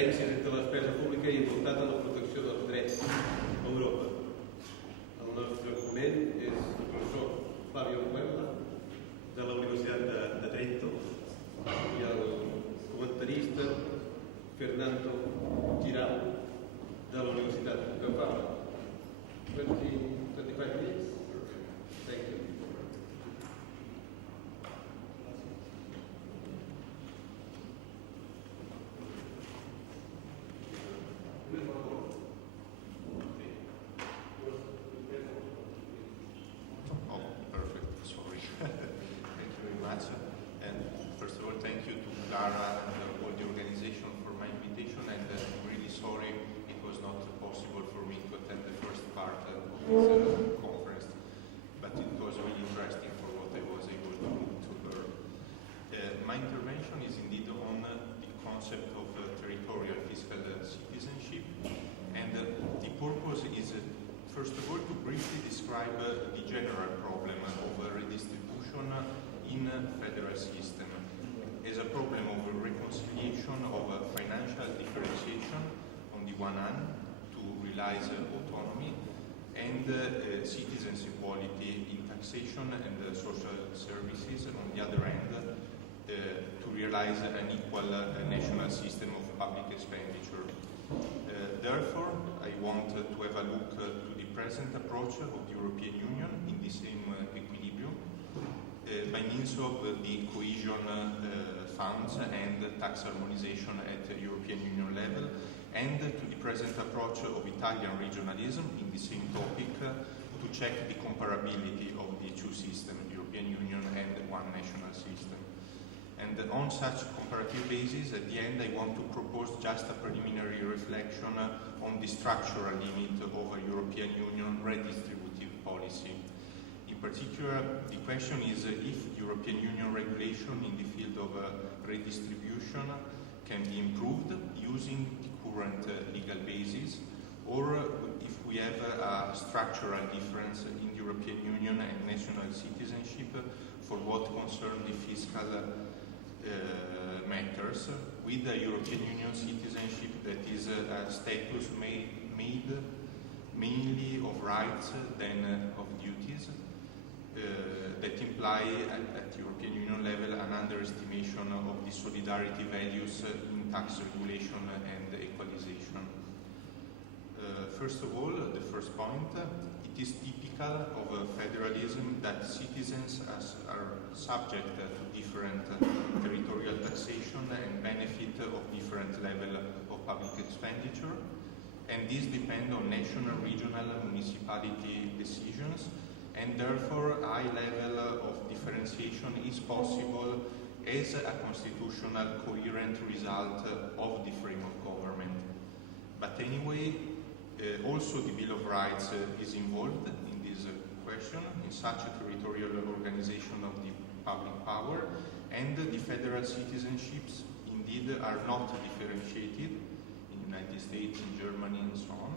diferències entre la despesa pública i el voltat de la protecció dels drets a Europa. El nostre ponent és el professor Fabio Puebla, de la Universitat de Trento, i el comentarista Fernando Giral, de la Universitat de Barcelona. 25 minutes? Thank you. Conference, but it was really interesting for what I was able to learn. My intervention is indeed on the concept of territorial fiscal citizenship, and the purpose is, first of all, to briefly describe the general problem of redistribution in federal system as a problem of reconciliation of financial differentiation on the one hand to realize autonomy, and citizens' equality in taxation and social services, and on the other hand, to realize an equal national system of public expenditure. Therefore, I want to have a look to the present approach of the European Union in the same equilibrium by means of the cohesion funds and tax harmonization at the European Union level, and to the present approach of Italian regionalism in the same topic to check the comparability of the two systems, European Union and one national system. And on such comparative basis, at the end I want to propose just a preliminary reflection on the structural limit of a European Union redistributive policy. In particular, the question is if European Union regulation in the field of redistribution can be improved using the current legal basis, or if we have a structural difference in the European Union and national citizenship for what concerns the fiscal matters, with a European Union citizenship that is a status made mainly of rights than of duties, that imply at European Union level an underestimation of the solidarity values in tax regulation and equalization. First of all, the first point, it is typical of federalism that citizens are subject to different territorial taxation and benefit of different level of public expenditure, and these depend on national, regional, municipality decisions, and therefore a high level of differentiation is possible as a constitutional coherent result of the frame of government. But anyway, also the Bill of Rights is involved in this question, in such a territorial organization of the public power, and the federal citizenships indeed are not differentiated in the United States, in Germany, and so on.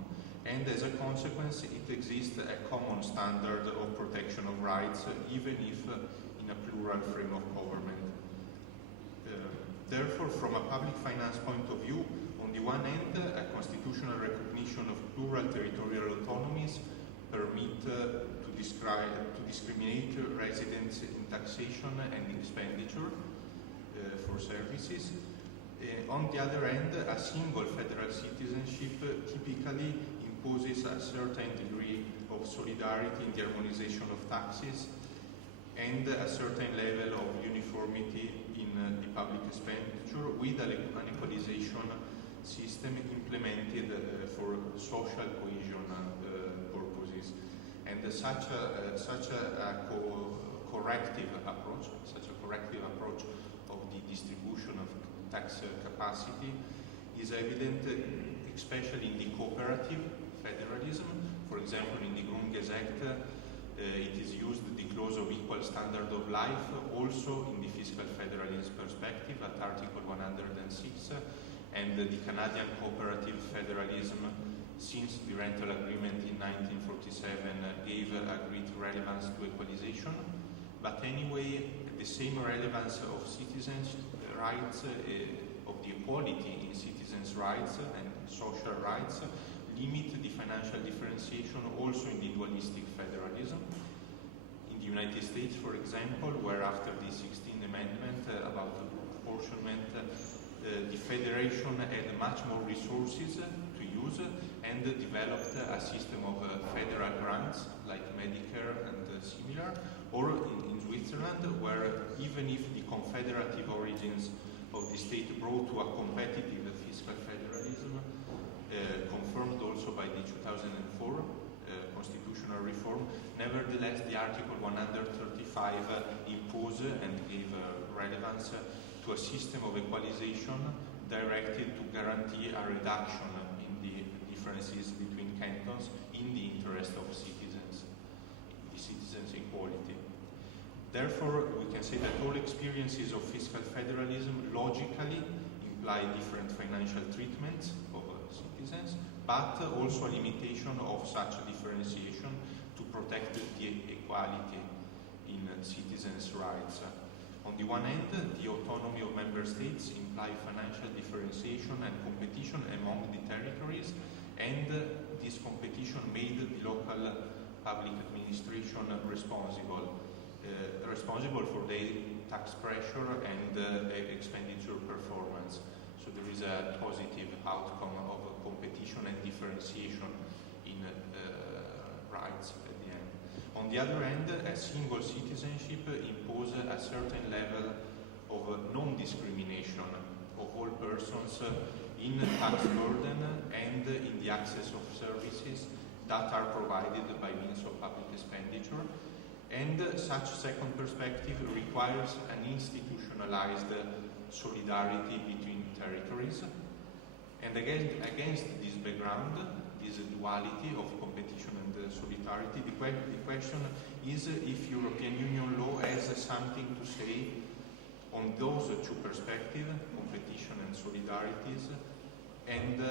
And as a consequence, it exists a common standard of protection of rights, even if in a plural frame of government. Therefore, from a public finance point of view, on the one hand, a constitutional recognition of plural territorial autonomies permit to discriminate residents in taxation and expenditure for services. On the other hand, a single federal citizenship typically imposes a certain degree of solidarity in the harmonization of taxes and a certain level of uniformity in the public expenditure, with an equalization system implemented for social cohesion purposes. And such a corrective approach of the distribution of tax capacity is evident, especially in the cooperative federalism. For example, in the Grundgesetz, it is used the clause of equal standard of life, also in the fiscal federalism perspective at Article 106, and the Canadian cooperative federalism, since the rental agreement in 1947 gave a great relevance to equalization. But anyway, the same relevance of citizens' rights of the equality in citizens' rights and social rights limit the financial differentiation also in the dualistic federalism. In the United States, for example, where after the 16th Amendment about the apportionment, the Federation had much more resources to use and developed a system of federal grants like Medicare and similar, or in Switzerland, where even if the confederative origins of the state brought to a competitive fiscal federalism, confirmed also by the 2004 constitutional reform, nevertheless the Article 135 imposed and gave relevance to a system of equalization directed to guarantee a reduction in the differences between cantons in the interest of citizens, the citizens' equality. Therefore, we can say that all experiences of fiscal federalism logically imply different financial treatments of citizens, but also a limitation of such differentiation to protect the equality in citizens' rights. On the one hand, the autonomy of member states imply financial differentiation and competition among the territories, and this competition made the local public administration responsible for their tax pressure and expenditure performance. So there is a positive outcome of competition and differentiation in rights at the end. On the other hand, a single citizenship imposes a certain level of non-discrimination of all persons in tax burden and in the access of services that are provided by means of public expenditure. And such second perspective requires an institutionalized solidarity between territories. And again, against this background, this duality of competition and solidarity, the question is if European Union law has something to say on those two perspectives, competition and solidarities, and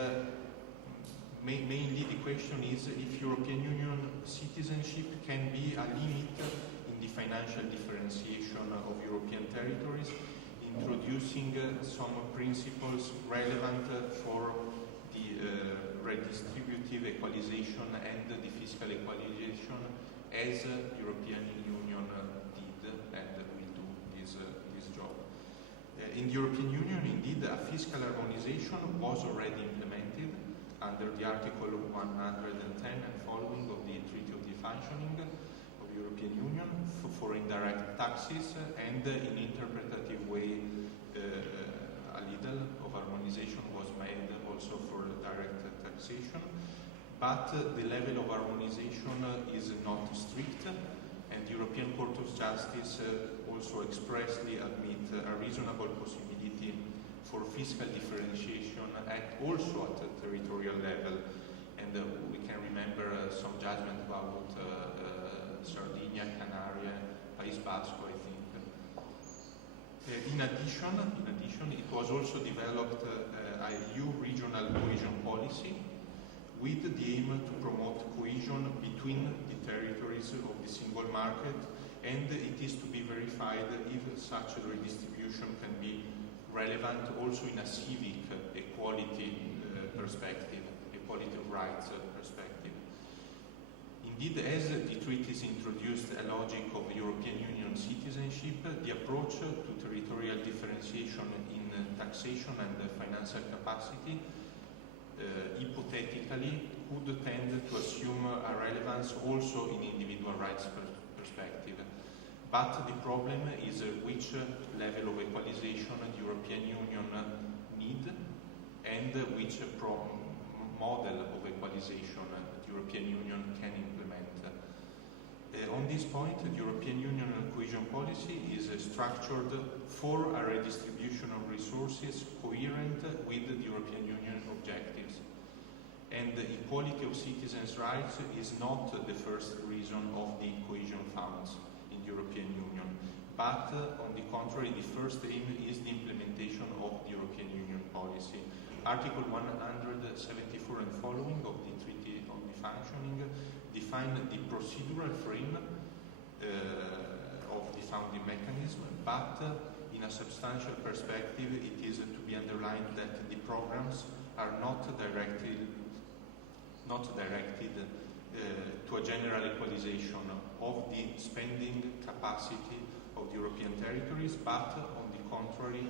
mainly the question is if European Union citizenship can be a limit in the financial differentiation of European territories, introducing some principles relevant for the redistributive equalization and the fiscal equalization as European Union did and will do this job. In the European Union, indeed, a fiscal harmonization was already implemented under the Article 110 and following of the Treaty of the Functioning of the European Union for indirect taxes, and in interpretative way a little of harmonization was made also for direct taxation, but the level of harmonization is not strict, and the European Court of Justice also expressly admit a reasonable possibility for fiscal differentiation also at the territorial level, and we can remember some judgment about Sardinia, Canaria, País Basco, I think. In addition, it was also developed a EU regional cohesion policy with the aim to promote cohesion between the territories of the single market, and it is to be verified if such a redistribution can be relevant also in a civic equality perspective, equality of rights perspective. Indeed, as the treaties introduced a logic of European Union citizenship, the approach to territorial differentiation in taxation and financial capacity hypothetically could tend to assume a relevance also in individual rights perspective. But the problem is which level of equalization the European Union need and which model of equalization the European Union can implement. On this point, the European Union cohesion policy is structured for a redistribution of resources coherent with the European Union objectives. And the equality of citizens' rights is not the first reason of the cohesion funds in the European Union, but on the contrary, the first aim is the implementation of the European Union policy. Article 174 and following of the Treaty on the Functioning define the procedural frame of the founding mechanism, but in in a substantial perspective, it is to be underlined that the programs are not directed to a general equalization of the spending capacity of the European territories, but on the contrary,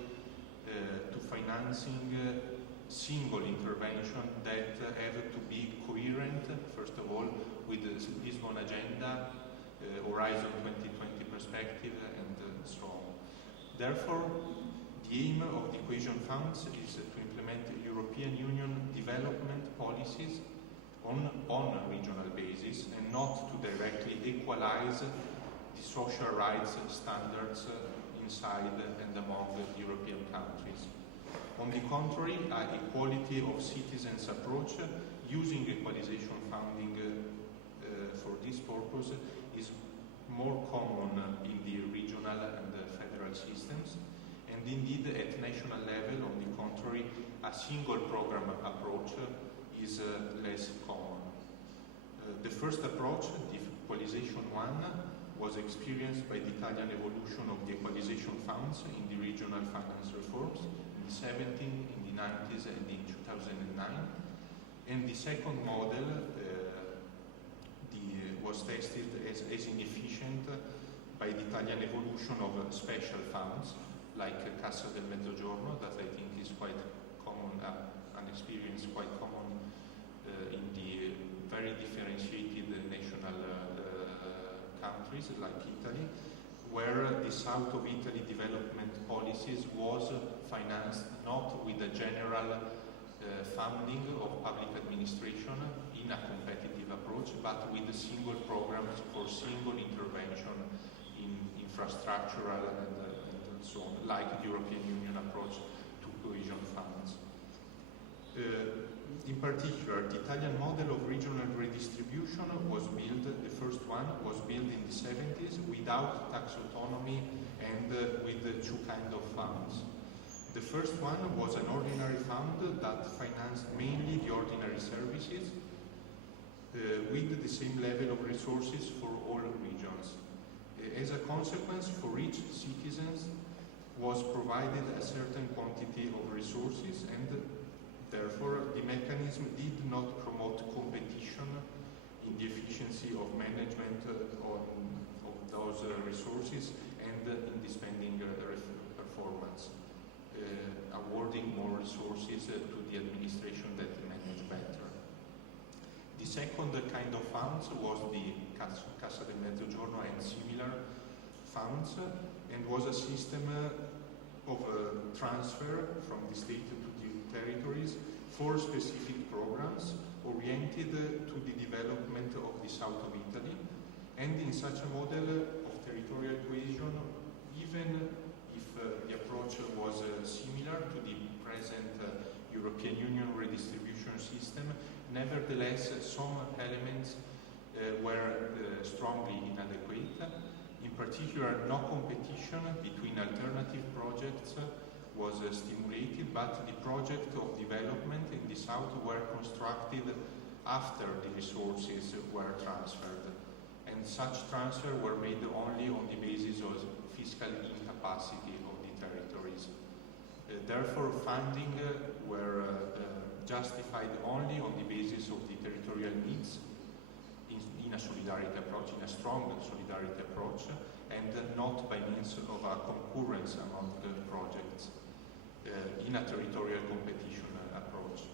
to financing single intervention that have to be coherent, first of all, with the Lisbon agenda, Horizon 2020 perspective, and so on. Therefore, the aim of the cohesion funds is to implement European Union development policies on a regional basis and not to directly equalize the social rights standards inside and among the European countries. On the contrary, an equality of citizens approach using equalization funding for this purpose is more common in the regional and the federal systems, and indeed at national level, on the contrary, a single program approach is less common. The first approach, the equalization one, was experienced by the Italian evolution of the equalization funds in the regional finance reforms in the 70s, in the 90s, and in 2009. And the second model was tested as inefficient by the Italian evolution of special funds like Cassa del Mezzogiorno, that I think is quite common, an experience quite common in the very differentiated national countries like Italy, where the south of Italy development policies was financed not with a general funding of public administration in a competitive approach, but with single programs for single intervention in infrastructural and so on, like the European Union approach to cohesion funds. In particular, the Italian model of regional redistribution was built, the first one was built in the 70s without tax autonomy and with two kinds of funds. The first one was an ordinary fund that financed mainly the ordinary services with the same level of resources for all regions. As a consequence, for each citizen was provided a certain quantity of resources, and therefore the mechanism did not promote competition in the efficiency of management of those resources and in the spending performance, awarding more resources to the administration that managed better. The second kind of funds was the Cassa del Mezzogiorno and similar funds, and was a system of transfer from the state to the territories for specific programs oriented to the development of the south of Italy. And in such a model of territorial cohesion, even if the approach was similar to the present European Union redistribution system, nevertheless some elements were strongly inadequate. In particular, no competition between alternative projects was stimulated, but the project of development in the south were constructed after the resources were transferred, and such transfer were made only on the basis of fiscal incapacity of the territories. Therefore, funding were justified only on the basis of the territorial needs in a solidarity approach, in a strong solidarity approach, and not by means of a concurrence among the projects in a territorial competition approach.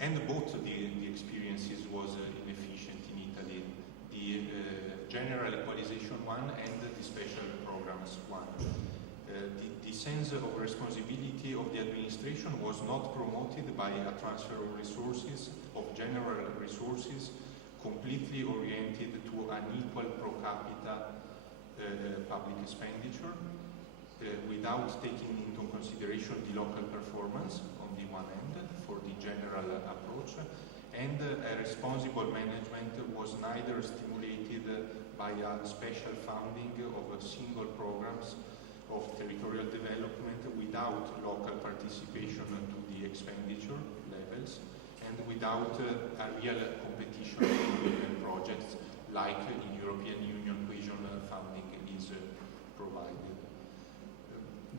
And both the experiences was inefficient in Italy, the general equalization one and the special programs one. The sense of responsibility of the administration was not promoted by a transfer of resources, of general resources, completely oriented to an equal pro capita public expenditure, without taking into consideration the local performance on the one end for the general approach, and a responsible management was neither stimulated by a special funding of single programs of territorial development without local participation to the expenditure levels, and without a real competition between projects like in European Union cohesion funding is provided.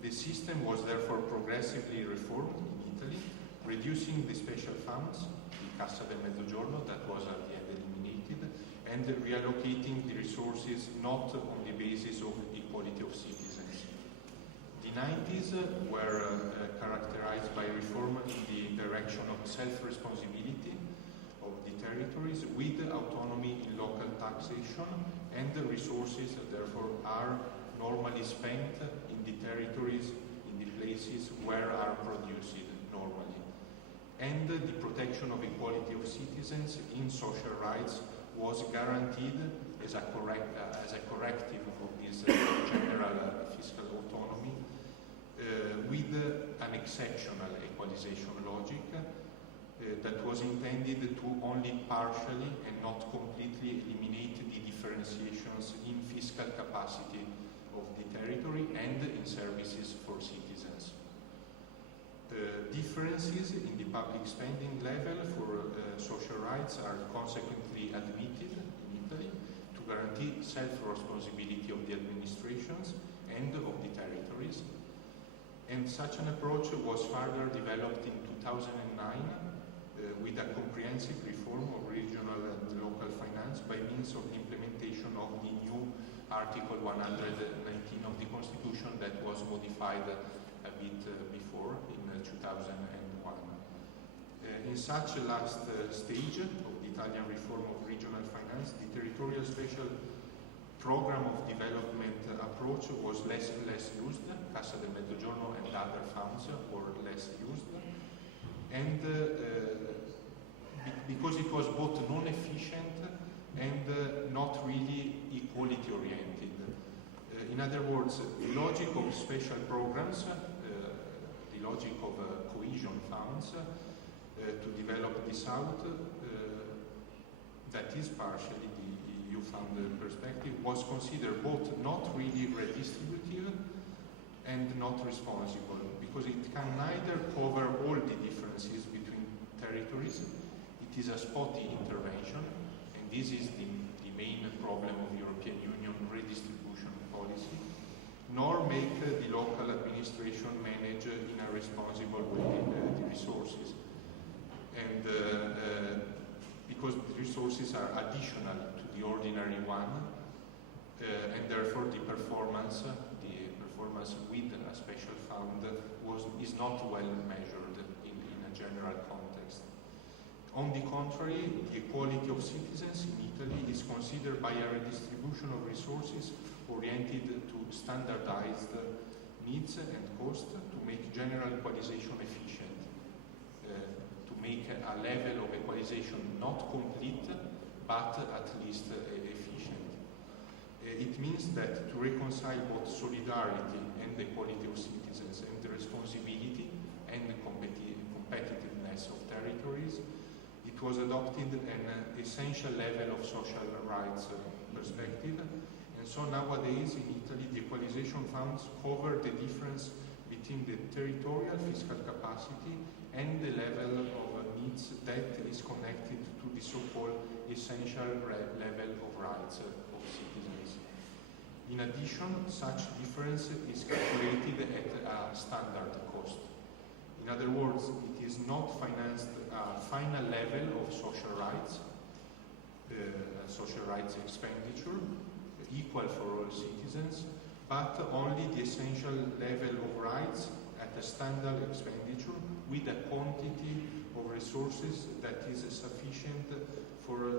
The system was therefore progressively reformed in Italy, reducing the special funds, the Cassa del Mezzogiorno, that was at the end eliminated, and reallocating the resources not on the basis of equality of citizens. The 90s were characterized by reform in the direction of self-responsibility of the territories with autonomy in local taxation, and the resources therefore are normally spent in the territories, in the places where are produced normally. And the protection of equality of citizens in social rights was guaranteed as a corrective of this general fiscal autonomy with an exceptional equalization logic that was intended to only partially and not completely eliminate the differentiations in fiscal capacity of the territory and in services for citizens. Differences in the public spending level for social rights are consequently admitted in Italy to guarantee self-responsibility of the administrations and of the territories. And such an approach was further developed in 2009 with a comprehensive reform of regional and local finance by means of the implementation of the new Article 119 of the Constitution that was modified a bit before in 2001. In such a last stage of the Italian reform of regional finance, the territorial special program of development approach was less and less used. Cassa del Mezzogiorno and other funds were less used, and because it was both non-efficient and not really equality oriented. In other words, the logic of special programs, the logic of cohesion funds to develop the South, that is partially the EU fund perspective, was considered both not really redistributive and not responsible, because it can neither cover all the differences between territories. It is a spotty intervention, and this is the main problem of European Union redistribution policy, nor make the local administration manage in a responsible way the resources. And because the resources are additional to the ordinary one, and therefore the performance with a special fund is not well measured in a general context. On the contrary, the equality of citizens in Italy is considered by a redistribution of resources oriented to standardized needs and cost to make general equalization efficient, to make a level of equalization not complete, but at least efficient. It means that to reconcile both solidarity and the equality of citizens and the responsibility and the competitiveness of territories, it was adopted an essential level of social rights perspective. And so nowadays in Italy, the equalization funds cover the difference between the territorial fiscal capacity and the level of needs that is connected to the so-called essential level of rights of citizens. In addition, such difference is calculated at a standard cost. In other words, it is not financed a final level of social rights expenditure, equal for all citizens, but only the essential level of rights at a standard expenditure with a quantity of resources that is sufficient for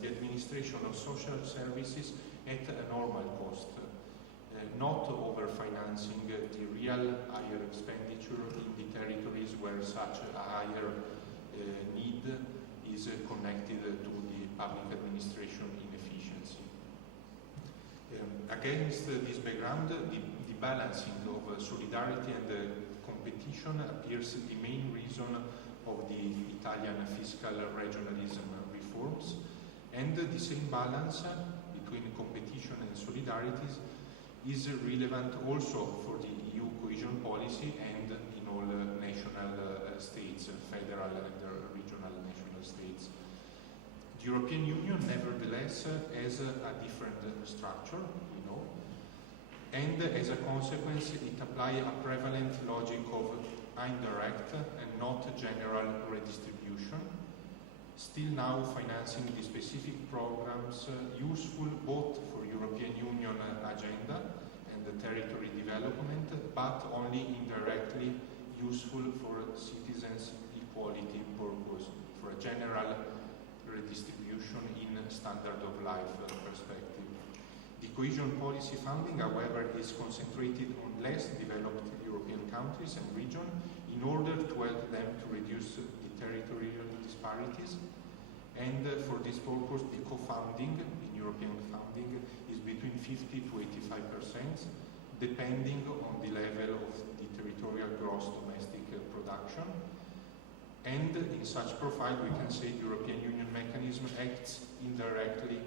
the administration of social services at a normal cost, not over-financing the real higher expenditure in the territories where such a higher need is connected to the public administration inefficiency. Against this background, the balancing of solidarity and competition appears the main reason of the Italian fiscal regionalism reforms, and the same balance between competition and solidarities is relevant also for the EU cohesion policy and in all national states, federal and regional national states. The European Union, nevertheless, has a different structure, we know. And as a consequence, it applies a prevalent logic of indirect and not general redistribution, still now financing the specific programs useful both for European Union agenda and the territory development, but only indirectly useful for citizens' equality purpose, for a general redistribution in standard of life perspective. The cohesion policy funding, however, is concentrated on less developed European countries and regions in order to help them to reduce the territorial disparities. And for this purpose, the co-funding in European funding is between 50 to 85%, depending on the level of the territorial gross domestic production. And in such profile, we can say the European Union mechanism acts indirectly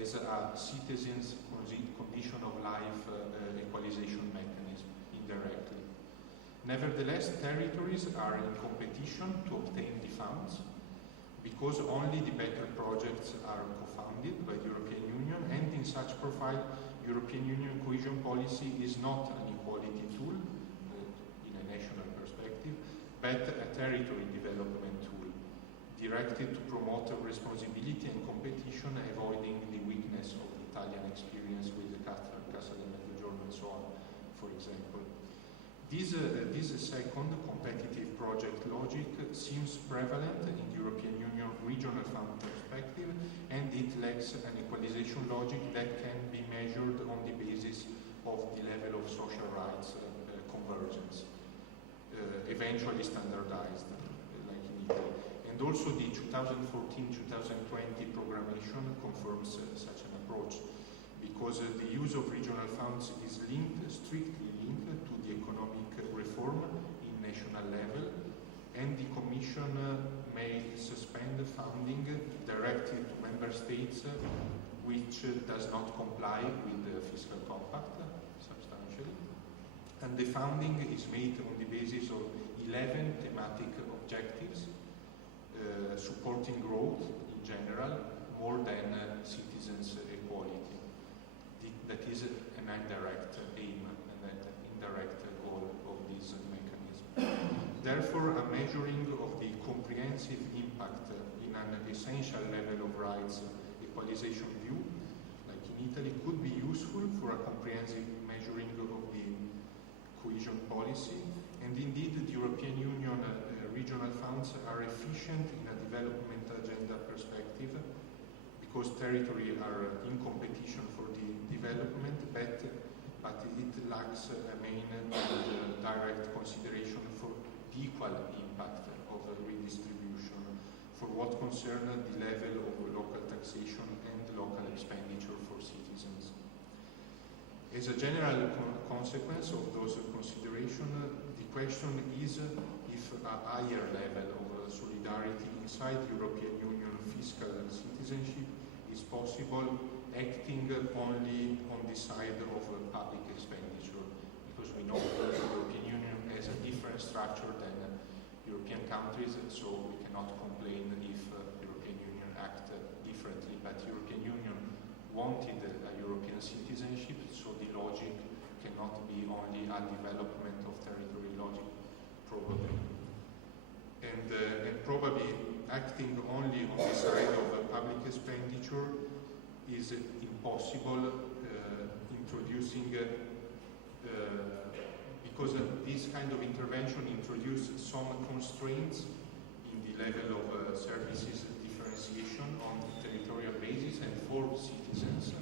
as a citizens' condition of life equalization mechanism, indirectly. Nevertheless, territories are in competition to obtain the funds, because only the better projects are co-funded by the European Union, and in such profile, European Union cohesion policy is not an equality tool in a national perspective, but a territory development tool, directed to promote responsibility and competition, avoiding the weakness of the Italian experience with the Cassa del Mezzogiorno and so on, for example. This second competitive project logic seems prevalent in the European Union regional fund perspective, and it lacks an equalization logic that can be measured on the basis of the level of social rights convergence, eventually standardized, like in Italy. And also the 2014-2020 programmation confirms such an approach, because the use of regional funds is strictly linked to the economic reform in national level, and the Commission may suspend funding directly to member states which does not comply with the fiscal compact substantially. And the funding is made on the basis of 11 thematic objectives, supporting growth in general more than citizens' equality. That is an indirect aim and an indirect goal of this mechanism. Therefore, a measuring of the comprehensive impact in an essential level of rights equalization view, like in Italy, could be useful for a comprehensive measuring of the cohesion policy. And indeed, the European Union regional funds are efficient in a development agenda perspective, because territories are in competition for the development, but it lacks a main and direct consideration for the equal impact of redistribution for what concerns the level of local taxation and local expenditure for citizens. As a general consequence of those considerations, the question is if a higher level of solidarity inside European Union fiscal citizenship is possible, acting only on the side of public expenditure, because we know that the European Union has a different structure than European countries, so we cannot complain if European Union act differently. But European Union wanted a European citizenship, so the logic cannot be only a development of territory logic, probably. And probably acting only on the side of public expenditure is impossible, introducing, because this kind of intervention introduces some constraints in the level of services differentiation on territorial basis and for citizens.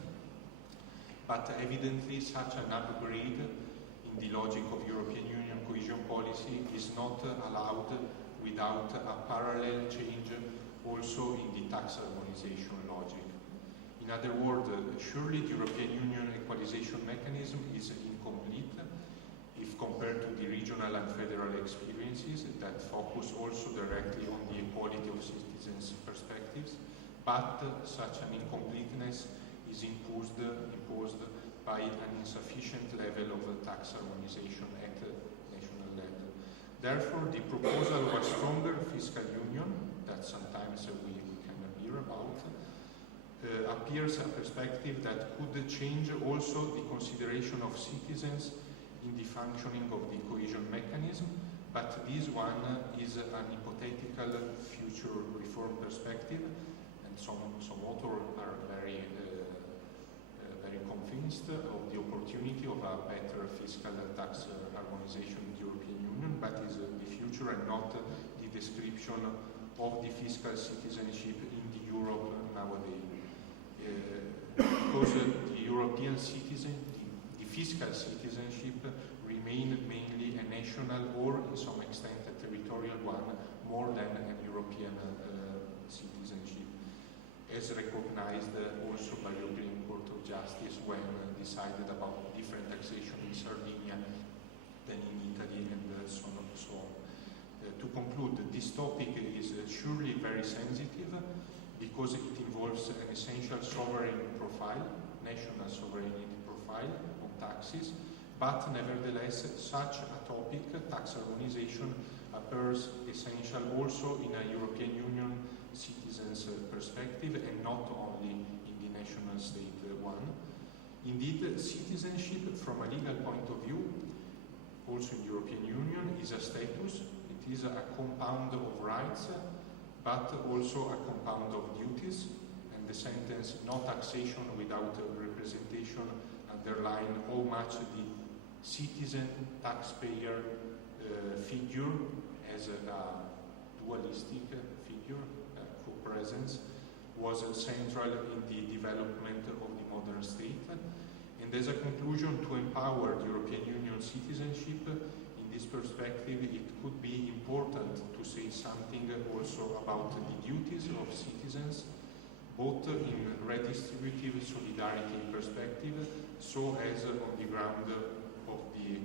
But evidently such an upgrade in the logic of European Union cohesion policy is not allowed without a parallel change also in the tax harmonization logic. In other words, surely the European Union equalization mechanism is incomplete if compared to the regional and federal experiences that focus also directly on the equality of citizens' perspectives, but such an incompleteness is imposed by an insufficient level of tax harmonization at national level. Therefore, the proposal of a stronger fiscal union, that sometimes we can hear about, appears a perspective that could change also the consideration of citizens in the functioning of the cohesion mechanism, but this one is an hypothetical future reform perspective, and some authors are very convinced of the opportunity of a better fiscal tax harmonization in the European Union, but is the future and not the description of the fiscal citizenship in the Europe nowadays. Because the European citizen, the fiscal citizenship remain mainly a national or in some extent a territorial one, more than a European citizenship, as recognized also by the European Court of Justice when decided about different taxation in Sardinia than in Italy and so on and so on. To conclude, this topic is surely very sensitive because it involves an essential sovereign profile, national sovereignty profile on taxes, but nevertheless such a topic, tax harmonization, appears essential also in a European Union citizens' perspective and not only in the national state one. Indeed, citizenship from a legal point of view, also in the European Union, is a status. It is a compound of rights, but also a compound of duties, and the sentence "no taxation without representation" underline how much the citizen taxpayer figure as a dualistic figure, co-presence, was central in the development of the modern state. And as a conclusion, to empower the European Union citizenship, in this perspective, it could be important to say something also about the duties of citizens, both in redistributive solidarity perspective, so as on the ground of the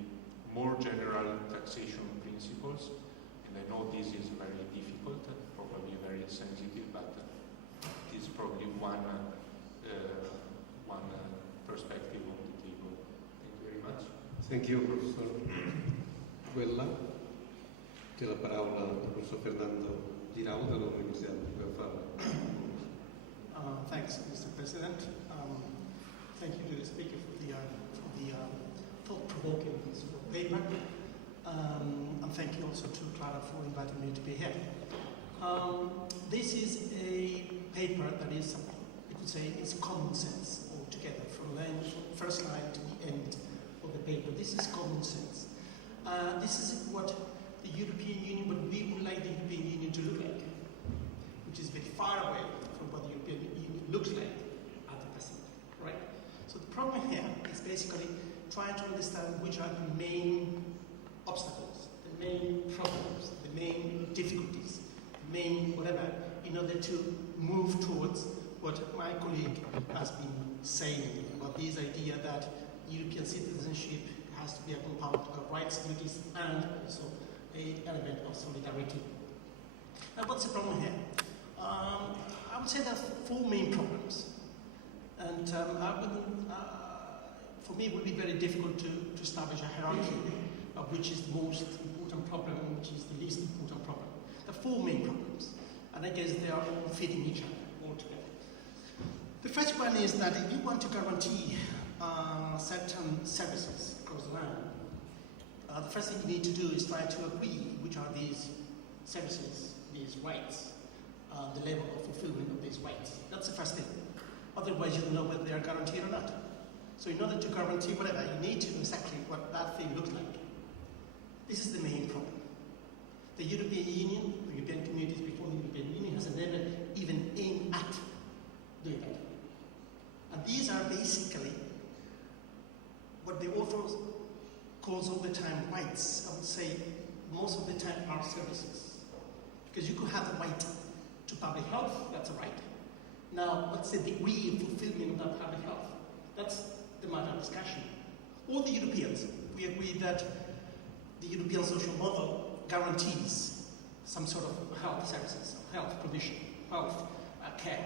more general taxation principles. And I know this is very difficult, probably very sensitive, but it is probably one perspective on the table. Thank you very much. Thank you, Professor Guella. Té la paraula el professor Fernando Girau de la Universitat Europea. Thanks, Mr. President. Thank you to the speaker for the thought-provoking paper. And thank you also to Clara for inviting me to be here. This is a paper that is, you could say, it's common sense altogether, from the first line to the end of the paper. This is common sense. This is what the European Union, what we would like the European Union to look like, which is very far away from what the European Union looks like at the present, right? So the problem here is basically trying to understand which are the main obstacles, the main problems, the main difficulties, the main whatever, in order to move towards what my colleague has been saying about this idea that European citizenship has to be a compound of rights, duties, and also an element of solidarity. Now, what's the problem here? I would say there are four main problems, and for me it would be very difficult to establish a hierarchy of which is the most important problem and which is the least important problem. There are four main problems, and I guess they are all fitting each other altogether. The first one is that if you want to guarantee certain services across the land, the first thing you need to do is try to agree which are these services, these rights, the level of fulfillment of these rights. That's the first thing. Otherwise, you don't know whether they are guaranteed or not. So in order to guarantee whatever, you need to know exactly what that thing looks like. This is the main problem. The European Union, the European communities before the European Union, has never even aimed at doing that. And these are basically what the author calls all the time rights. I would say most of the time are services. Because you could have the right to public health, that's a right. Now, what's the degree of fulfillment of that public health? That's the matter of discussion. All the Europeans, we agree that the European social model guarantees some sort of health services, health provision, health care.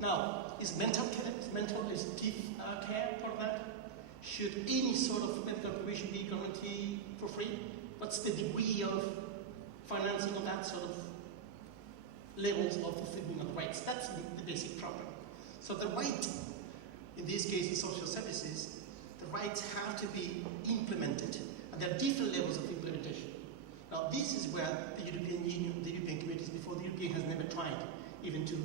Now, is mental care part of that? Should any sort of medical provision be guaranteed for free? What's the degree of financing of that sort of levels of fulfillment of rights? That's the basic problem. So the right, in this case in social services, the rights have to be implemented, and there are different levels of implementation. Now this is where the European Union, the European communities before the European has never tried even to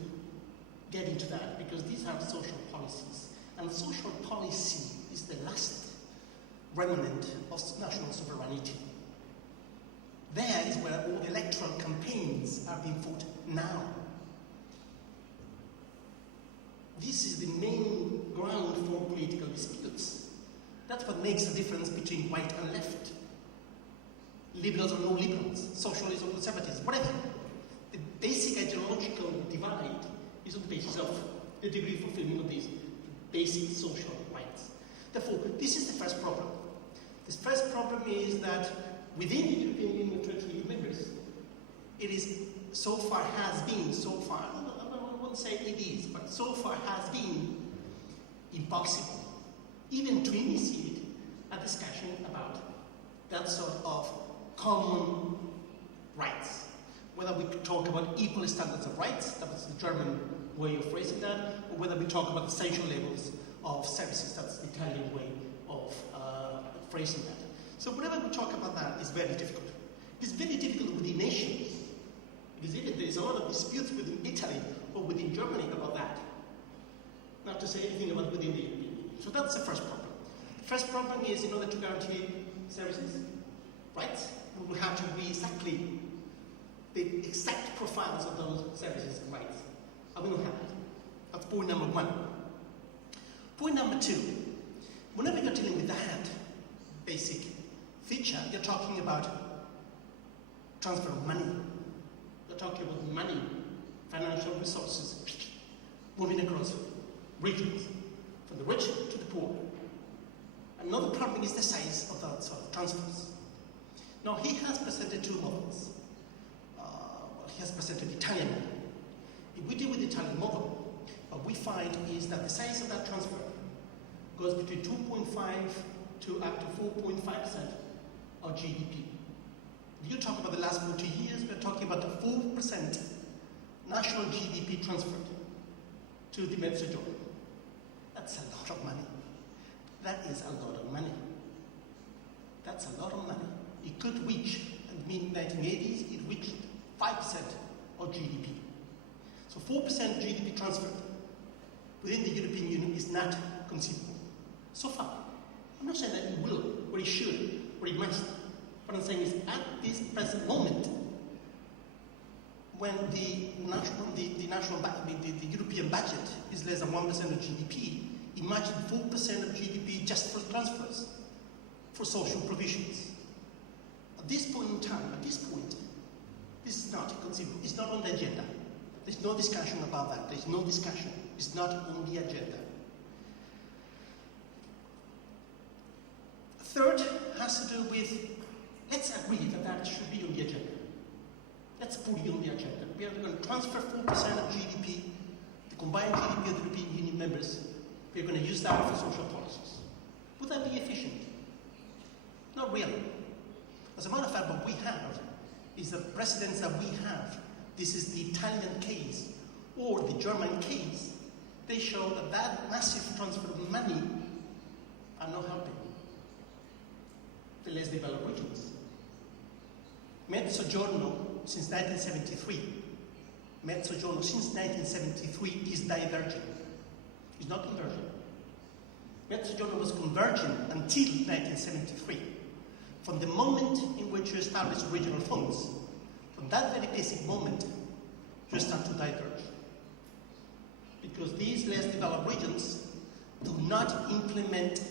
get into that, because these are social policies. And social policy is the last remnant of national sovereignty. There is where all the electoral campaigns are being fought now. This is the main ground for political disputes. That's what makes the difference between right and left. Liberals or no liberals, socialists or conservatives, whatever. The basic ideological divide is on the basis of the degree of fulfillment of these basic social rights. Therefore, this is the first problem. The first problem is that within the European Union 28 members, it is so far, I won't say it is, but so far has been impossible even to initiate a discussion about that sort of common rights. Whether we talk about equal standards of rights, that was the German way of phrasing that, or whether we talk about essential levels of services, that's the Italian way of phrasing that. So whenever we talk about that, it's very difficult. It's very difficult within nations, because even there is a lot of disputes within Italy or within Germany about that. Not to say anything about within the European Union. So that's the first problem. The first problem is, in order to guarantee services, rights, we will have to agree exactly the exact profiles of those services and rights. And we don't have that. That's point number one. Point number two, whenever you're dealing with that basic feature, you're talking about transfer of money. You're talking about money, financial resources, moving across regions, from the rich to the poor. Another problem is the size of that sort of transfers. Now, he has presented two models. He has presented the Italian model. If we deal with the Italian model, what we find is that the size of that transfer goes between 2.5 to up to 4.5% of GDP. If you talk about the last 40 years, we're talking about a 4% national GDP transferred to the Mezzogiorno. That's a lot of money. That is a lot of money. That's a lot of money. It could reach, in the mid-1980s, it reached 5% of GDP. So 4% GDP transfer within the European Union is not conceivable. So far. I'm not saying that it will, or it should, or it must. What I'm saying is, at this present moment, when the European budget is less than 1% of GDP, imagine 4% of GDP just for transfers, for social provisions. At this point in time, this is not conceivable. It's not on the agenda. There's no discussion about that. There's no discussion. It's not on the agenda. Third has to do with, let's agree that that should be on the agenda. Let's put it on the agenda. We are going to transfer 4% of GDP, the combined GDP of the European Union members. We are going to use that for social policies. Would that be efficient? Not really. As a matter of fact, what we have is the precedents that we have. This is the Italian case or the German case. They show that that massive transfer of money are not helping the less developed regions. Mezzogiorno since 1973. Mezzogiorno since 1973 is diverging. It's not converging. Mezzogiorno was converging until 1973. From the moment in which you establish regional funds, from that very basic moment, you start to diverge. Because these less developed regions do not implement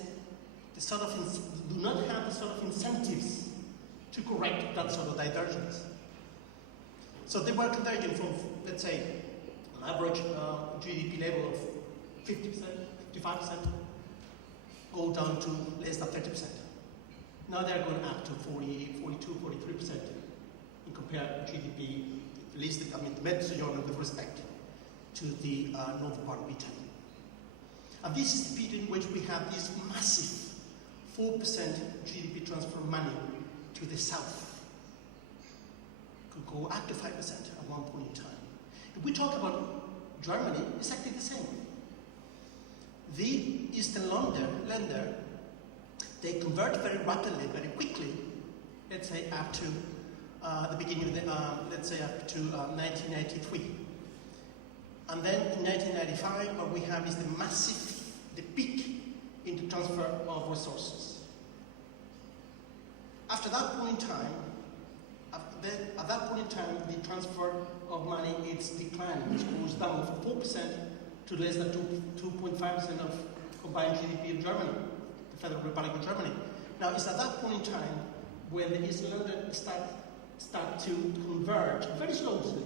do not have the sort of incentives to correct that sort of divergence. So they were converging from, let's say, an average GDP level of 50%, 55%, go down to less than 30%. Now they're going up to 40, 42, 43% in compared to GDP, at least the Mezzogiorno with respect to the northern part of Italy. And this is the period in which we have this massive 4% GDP transfer money to the south. Could go up to 5% at one point in time. If we talk about Germany, it's exactly the same. The Eastern lender, they convert very rapidly, very quickly, let's say up to the beginning of the, let's say up to 1993. And then in 1995, what we have is the peak in the transfer of resources. After that point in time, at that point in time, the transfer of money is declining. It goes down from 4% to less than 2.5% of combined GDP of Germany, the Federal Republic of Germany. Now, it's at that point in time when the East London start to converge very slowly.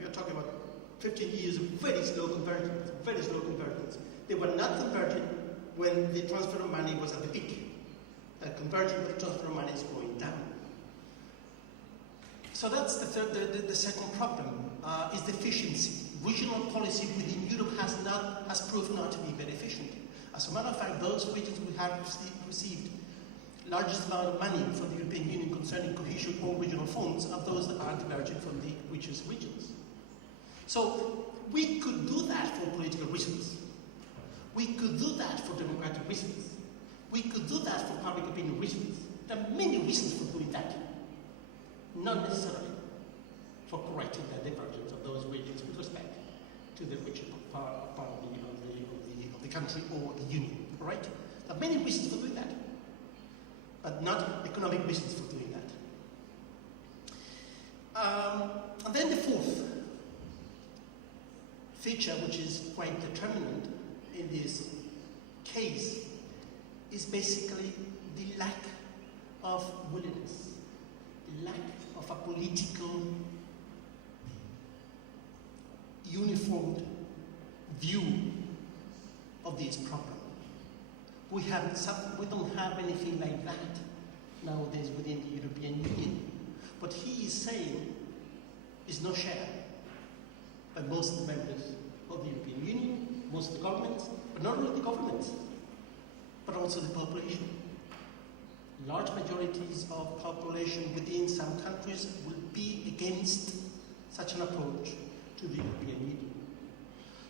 You're talking about 15 years of very slow convergence. They were not converging when the transfer of money was at the peak. Converging with the transfer of money is going down. So that's the second problem, is the efficiency. Regional policy within Europe has proved not to be very efficient. As a matter of fact, those regions we have received largest amount of money from the European Union concerning cohesion or regional funds are those that are diverging from the richest regions. So we could do that for political reasons. We could do that for democratic reasons. We could do that for public opinion reasons. There are many reasons for doing that. Not necessarily for correcting the divergence of those regions with respect to the richer part of the country or the union. All right? There are many reasons for doing that, but not economic reasons for doing that. And then the fourth feature, which is quite determinant in this case, is basically the lack of willingness, the lack of a political uniformed view of this problem. We don't have anything like that nowadays within the European Union. What he is saying is not shared by most of the members of the European Union, most of the governments, but not only the governments, but also the population. Large majorities of population within some countries will be against such an approach to the European Union.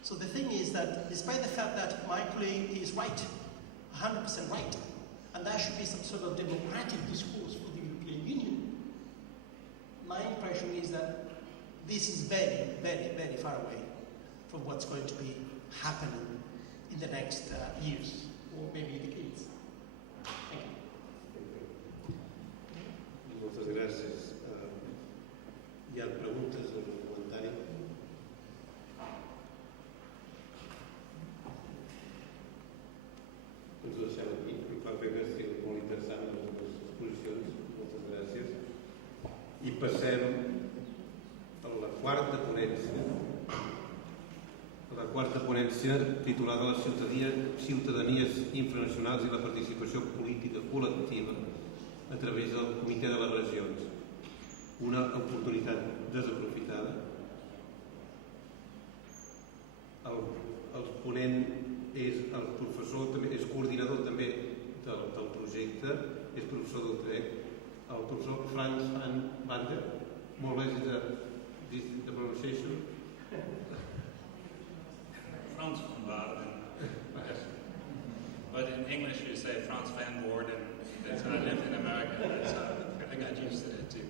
So the thing is that despite the fact that my colleague is right, 100% right, and there should be some sort of democratic discourse for the European Union, my impression is that this is very, very, very far away from what's going to be happening in the next years, or maybe decades. Thank you. Moltes gràcies. Hi ha preguntes o comentaris? Ens ho deixem aquí. Clar que ha sigut molt interessant les exposicions. Moltes gràcies. I passem a la quarta ponència. La quarta ponència titulada Les ciutadanies infranacionals i la participació política col·lectiva a través del Comitè de les Regions. Una oportunitat desaprofitada. El ponent és el professor, també és coordinador també del projecte, és professor d'Utrecht, el professor Frans van der. Molt bé, is the pronunciation? Frans van Waarden. Yes. But in English you say Frans van Woorden. I live in America, so I got used to it too.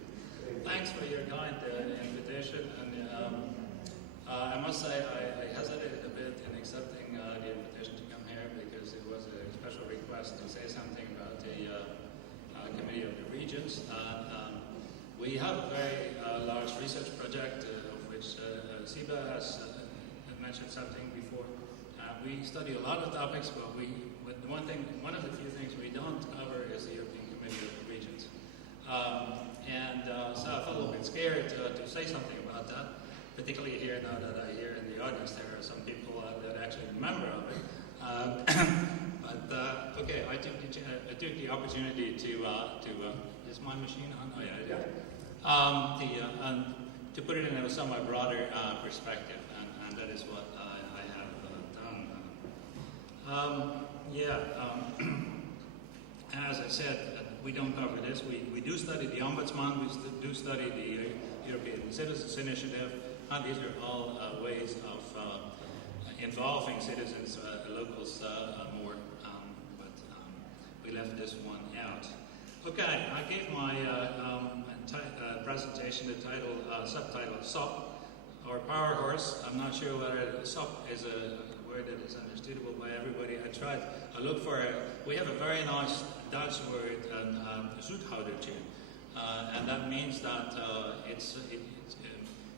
Thanks for your kind invitation. And I must say I hesitated a bit in accepting the invitation to come here because it was a special request to say something about the Committee of the Regions. We have a very large research project of which Siba has mentioned something before. We study a lot of topics, but one of the few things we don't cover is the European Committee of the Regions. So I felt a little bit scared to say something about that, particularly here now that I hear in the audience there are some people that actually remember of it. Okay, I took the opportunity to is my machine on? Oh yeah, it is. To put it in a somewhat broader perspective, and that is what I have done. As I said, we don't cover this. We do study the Ombudsman, we do study the European Citizens Initiative, and these are all ways of involving citizens, locals more, but we left this one out. Okay, I gave my presentation the title, subtitle, SOP, or Power Horse. I'm not sure whether SOP is a word that is understandable by everybody. I looked for we have a very nice Dutch word, zoethoudertje, and that means that it's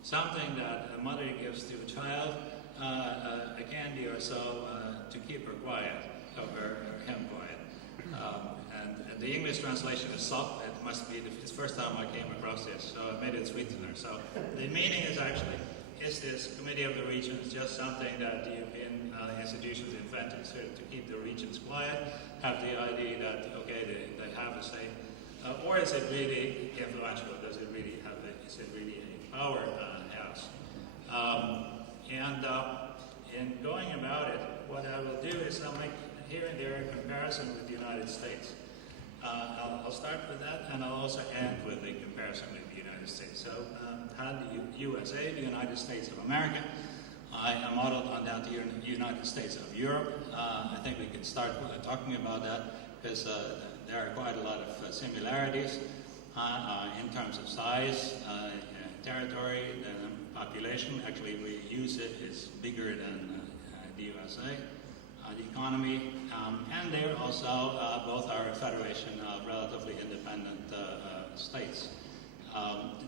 something that a mother gives to a child, a candy or so, to keep her quiet, or him quiet. And the English translation is SOP. It must be it's the first time I came across this, so I made it sweetener. So the meaning is actually, is this Committee of the Regions just something that the European institutions invented to keep the regions quiet, have the idea that, okay, they have a say, or is it really influential? Does it really have is it really a power house? In going about it, what I will do is I'll make here and there a comparison with the United States. I'll start with that, and I'll also end with a comparison with the United States. So, had the USA, the United States of America. I modeled on that the United States of Europe. I think we can start talking about that because there are quite a lot of similarities in terms of size, territory, and population. Actually, we use it, it's bigger than the USA. The economy, and they're also both are a federation of relatively independent states.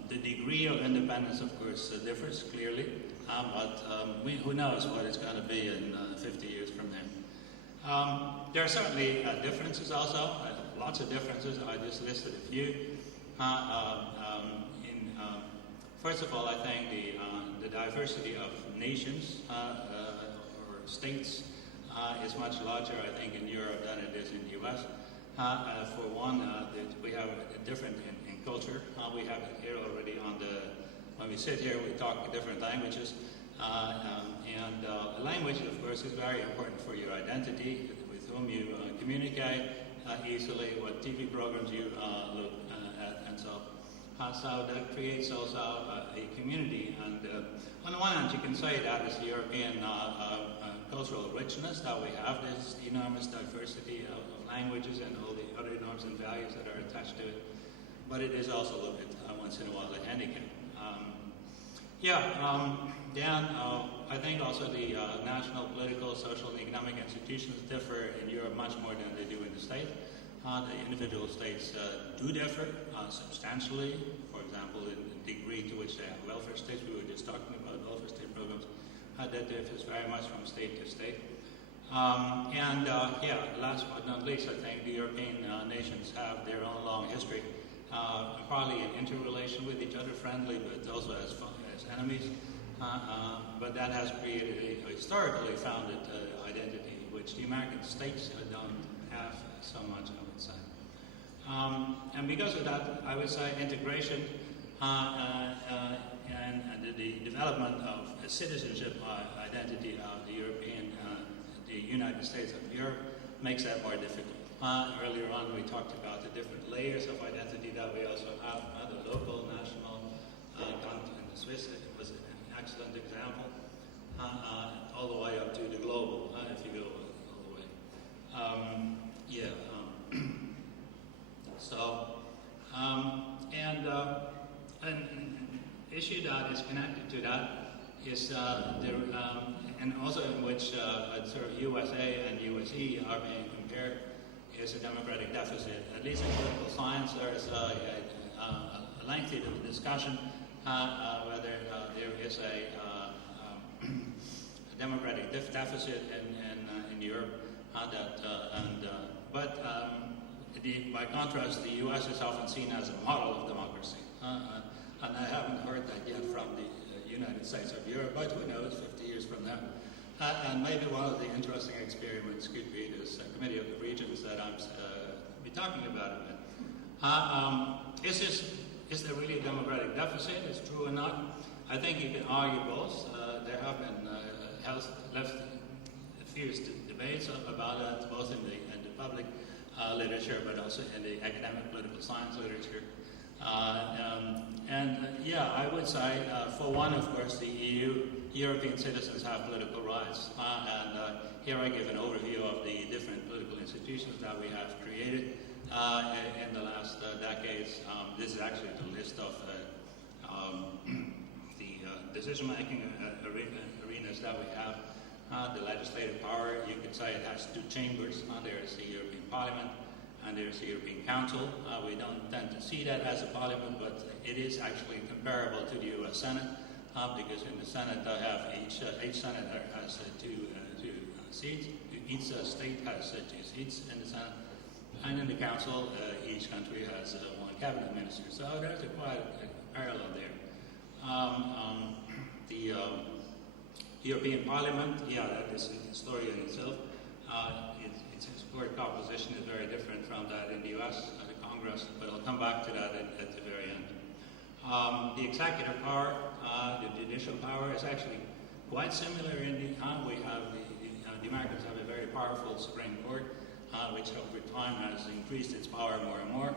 The degree of independence, of course, differs clearly, but who knows what it's going to be in 50 years from now. There are certainly differences also, lots of differences. I just listed a few. First of all, I think the diversity of nations or states is much larger, I think, in Europe than it is in the US. For one, we have a different in culture. We have it here already when we sit here, we talk different languages. Language, of course, is very important for your identity, with whom you communicate easily, what TV programs you look at, and so so that creates also a community. And on the one hand, you can say that is the European cultural richness that we have, this enormous diversity of languages and all the other norms and values that are attached to it. But it is also a little bit, once in a while, a handicap. Then I think also the national, political, social, and economic institutions differ in Europe much more than they do in the States. The individual states do differ substantially. For example, in the degree to which they have welfare states, we were just talking about welfare state programs, that differs very much from state to state. Last but not least, I think the European nations have their own long history, partly in interrelation with each other, friendly, but also as enemies. But that has created a historically founded identity, which the American states don't have so much, I would say. And because of that, I would say integration and the development of a citizenship identity of the United States of Europe makes that more difficult. Earlier on, we talked about the different layers of identity that we also have, the local, national, and the Swiss was an excellent example, all the way up to the global, if you go all the way. An issue that is connected to that is and also in which sort of USA and USE are being compared, is a democratic deficit. At least in political science, there is a lengthy discussion whether there is a democratic deficit in Europe. By contrast, the U.S. is often seen as a model of democracy. And I haven't heard that yet from the United States of Europe, but who knows, 50 years from now. And maybe one of the interesting experiments could be this Committee of the Regions that I'm be talking about a bit. Is there really a democratic deficit? Is true or not? I think you can argue both. There have been fierce debates about that, both in the public literature, but also in the academic political science literature. I would say, for one, of course, the European citizens have political rights. Here I give an overview of the different political institutions that we have created in the last decades. This is actually the list of the decision-making arenas that we have. The legislative power, you could say it has two chambers. There is the European Parliament and there's the European Council. We don't tend to see that as a parliament, but it is actually comparable to the US Senate, because in the Senate they have each senator has two seats. Each state has 2 seats in the Senate, and in the Council, each country has 1 cabinet minister. So there's quite a parallel there. The European Parliament, that is a story in itself. Its historic composition is very different from that in the US, the Congress, but I'll come back to that at the very end. The executive power, the judicial power is actually quite similar in the, we have the Americans have a very powerful Supreme Court, which over time has increased its power more and more,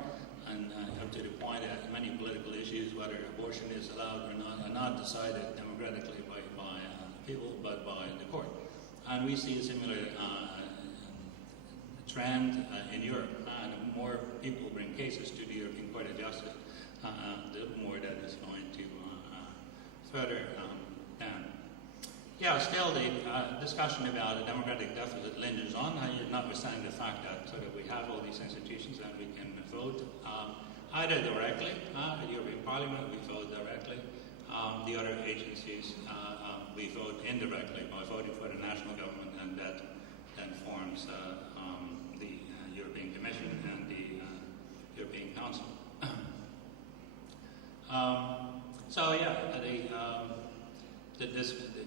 and up to the point that many political issues, whether abortion is allowed or not, are not decided democratically by people, but by the court. And we see a similar trend in Europe. The more people bring cases to the European Court of Justice, the more that is going to further down. Still the discussion about the democratic deficit lingers on, notwithstanding the fact that we have all these institutions and we can vote either directly, at the European Parliament we vote directly, the other agencies we vote indirectly by voting for the national government, and that then forms the European Commission and the European Council.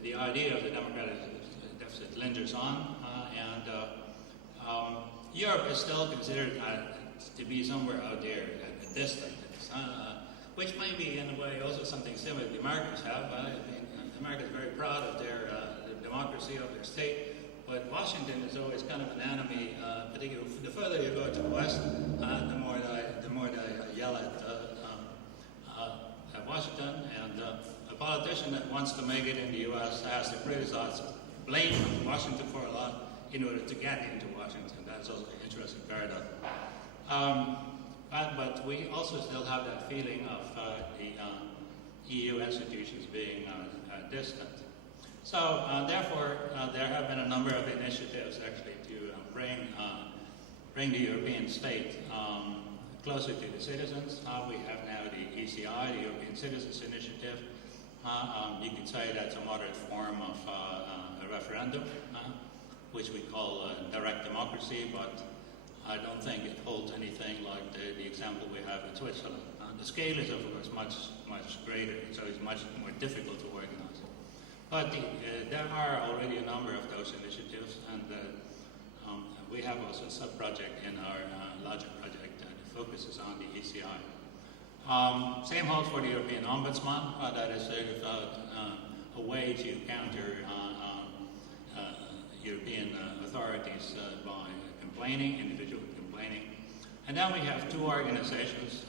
The idea of the democratic deficit lingers on, and Europe is still considered to be somewhere out there at a distance, which may be in a way also something similar the Americans have. America is very proud of their the democracy of their state, but Washington is always kind of an enemy. Particularly the further you go to the west, the more they yell at Washington, and a politician that wants to make it in the U.S. has to criticize, blame Washington for a lot in order to get into Washington. That's also an interesting paradox. But we also still have that feeling of the EU institutions being distant. So therefore, there have been a number of initiatives actually to bring the European state closer to the citizens. We have now the ECI, the European Citizens Initiative. You could say that's a moderate form of a referendum, which we call direct democracy, but I don't think it holds anything like the example we have in Switzerland. The scale is, of course, much greater, so it's much more difficult to organize. But there are already a number of those initiatives, and we have also a sub-project in our larger project that focuses on the ECI. Same holds for the European Ombudsman. That is a way to counter European authorities by complaining, individual complaining. And then we have 2 organizations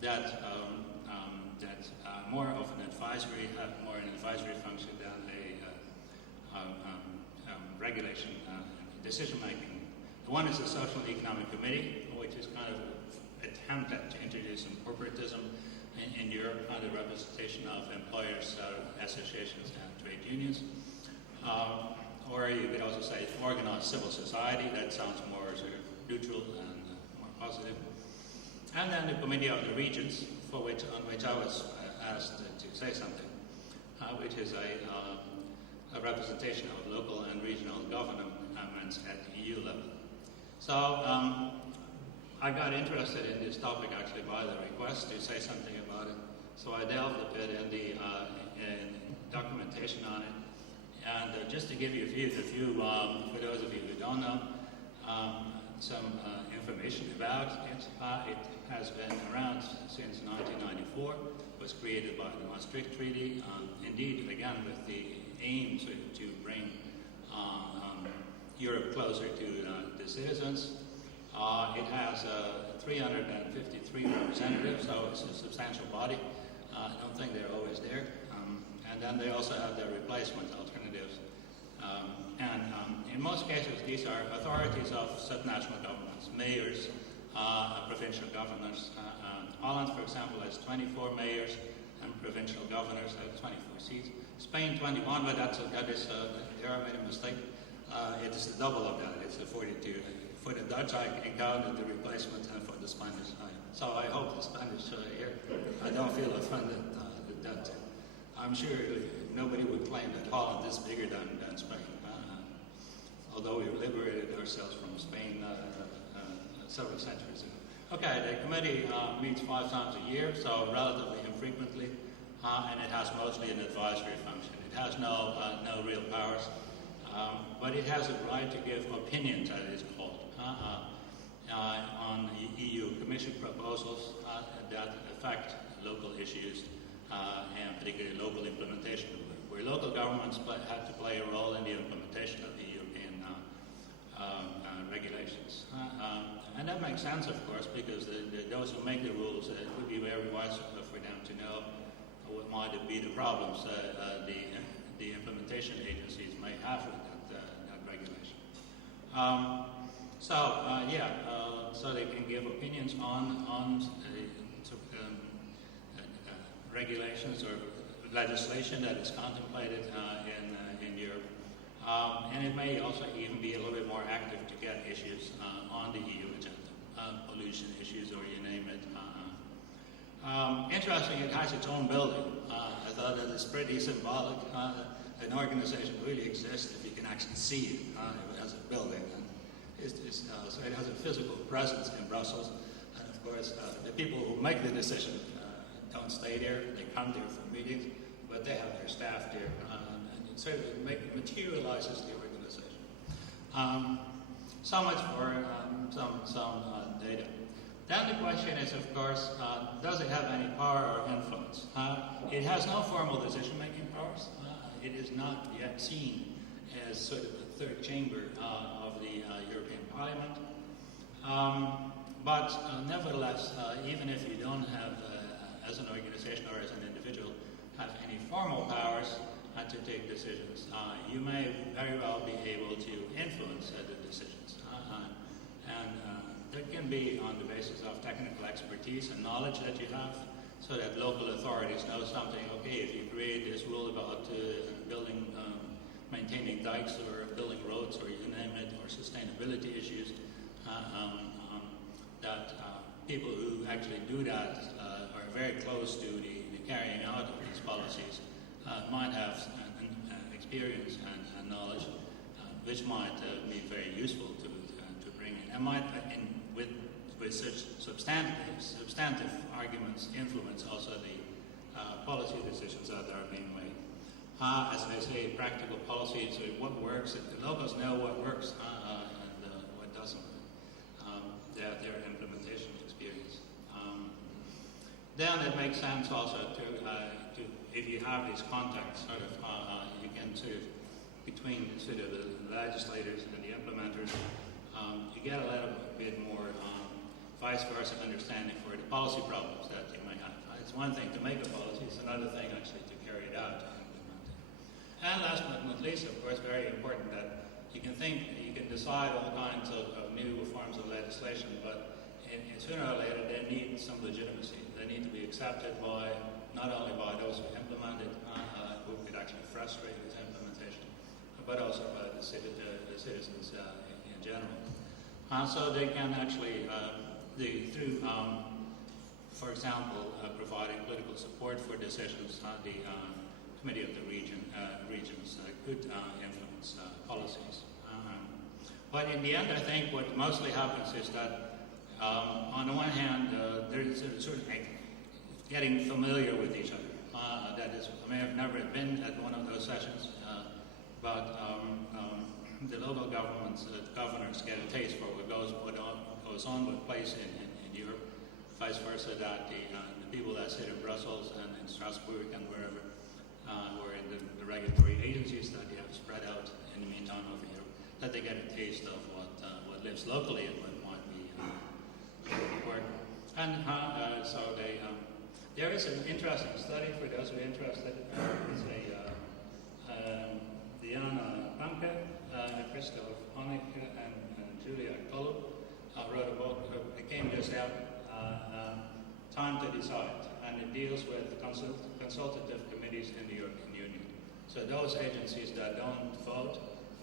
that more of an advisory, have more an advisory function than a regulation decision-making. One is the Social and Economic Committee, which is kind of an attempt to introduce some corporatism in Europe, the representation of employers, associations, and trade unions. Or you could also say organized civil society. That sounds more sort of neutral and more positive. And then the Committee of the Regions, on which I was asked to say something, which is a representation of local and regional governments at the EU level. So I got interested in this topic actually by the request to say something about it. So I delved a bit in the documentation on it. And just to give you a few for those of you who don't know, some information about it. It has been around since 1994. It was created by the Maastricht Treaty. Indeed, again, with the aim to bring Europe closer to the citizens. It has 353 representatives, so it's a substantial body. I don't think they're always there. And then they also have their replacement alternatives. In most cases, these are authorities of subnational governments, mayors, provincial governors. Holland, for example, has 24 mayors and provincial governors, 24 seats. Spain, 21, but that is there I made a mistake. It is the double of that. It's 42. For the Dutch, I counted the replacement, and for the Spanish, so I hope the Spanish here, I don't feel offended with that. I'm sure nobody would claim that Holland is bigger than Spain, although we liberated ourselves from Spain several centuries ago. Okay, the committee meets 5 times a year, so relatively infrequently, and it has mostly an advisory function. It has no real powers, but it has a right to give opinions, as it is called, on EU Commission proposals that affect local issues and particularly local implementation, where local governments have to play a role in the implementation of the European regulations. And that makes sense, of course, because those who make the rules, it would be very wise for them to know what might be the problems the implementation agencies may have with that regulation. So they can give opinions on regulations or legislation that is contemplated in Europe. And it may also even be a little bit more active to get issues on the EU agenda, pollution issues or you name it. Interesting, it has its own building. I thought that is pretty symbolic. An organization really exists if you can actually see it. If it has a building. So it has a physical presence in Brussels. And of course, the people who make the decision don't stay there. They come there for meetings, but they have their staff there. And it sort of materializes the organization. So much for some data. Then the question is, of course, does it have any power or influence? It has no formal decision-making powers. It is not yet seen as sort of the third chamber of the European Parliament. But nevertheless, even if you don't have, as an organization or as an individual, have any formal powers to take decisions, you may very well be able to influence the decisions. That can be on the basis of technical expertise and knowledge that you have, so that local authorities know something. Okay, if you create this rule about maintaining dikes or building roads or you name it, or sustainability issues, that people who actually do that are very close to the carrying out of these policies might have experience and knowledge, which might be very useful to bring in, and might, with such substantive arguments, influence also the policy decisions that are being made. As I say, practical policy, so what works, the locals know what works and what doesn't. Their implementation experience. Then it makes sense also to if you have these contacts, sort of, you can sort of, between sort of the legislators and the implementers, you get a little bit more vice versa understanding for the policy problems that you may have. It's one thing to make a policy, it's another thing actually to carry it out and implement it. And last but not least, of course, very important that you can decide all kinds of new forms of legislation, but sooner or later they need some legitimacy. They need to be accepted by, not only by those who implement it, who could actually frustrate its implementation, but also by the citizens in general. So they can actually, through, for example, providing political support for decisions, the Committee of the Regions could influence policies. But in the end, I think what mostly happens is that, on the one hand, there is a sort of getting familiar with each other. That is, I may have never been at one of those sessions, but the local governments, governors get a taste for what goes on, what place in Europe, vice versa, that the people that sit in Brussels and in Strasbourg and wherever, or in the regulatory agencies that they have spread out in the meantime over Europe, that they get a taste of what lives locally and what might be important. And so There is an interesting study for those who are interested. It's Diana Pamke, Christoph Honig, and Julia Kolb wrote a book. It came just out, Time to Decide, and it deals with consultative committees in the European Union. So those agencies that don't vote,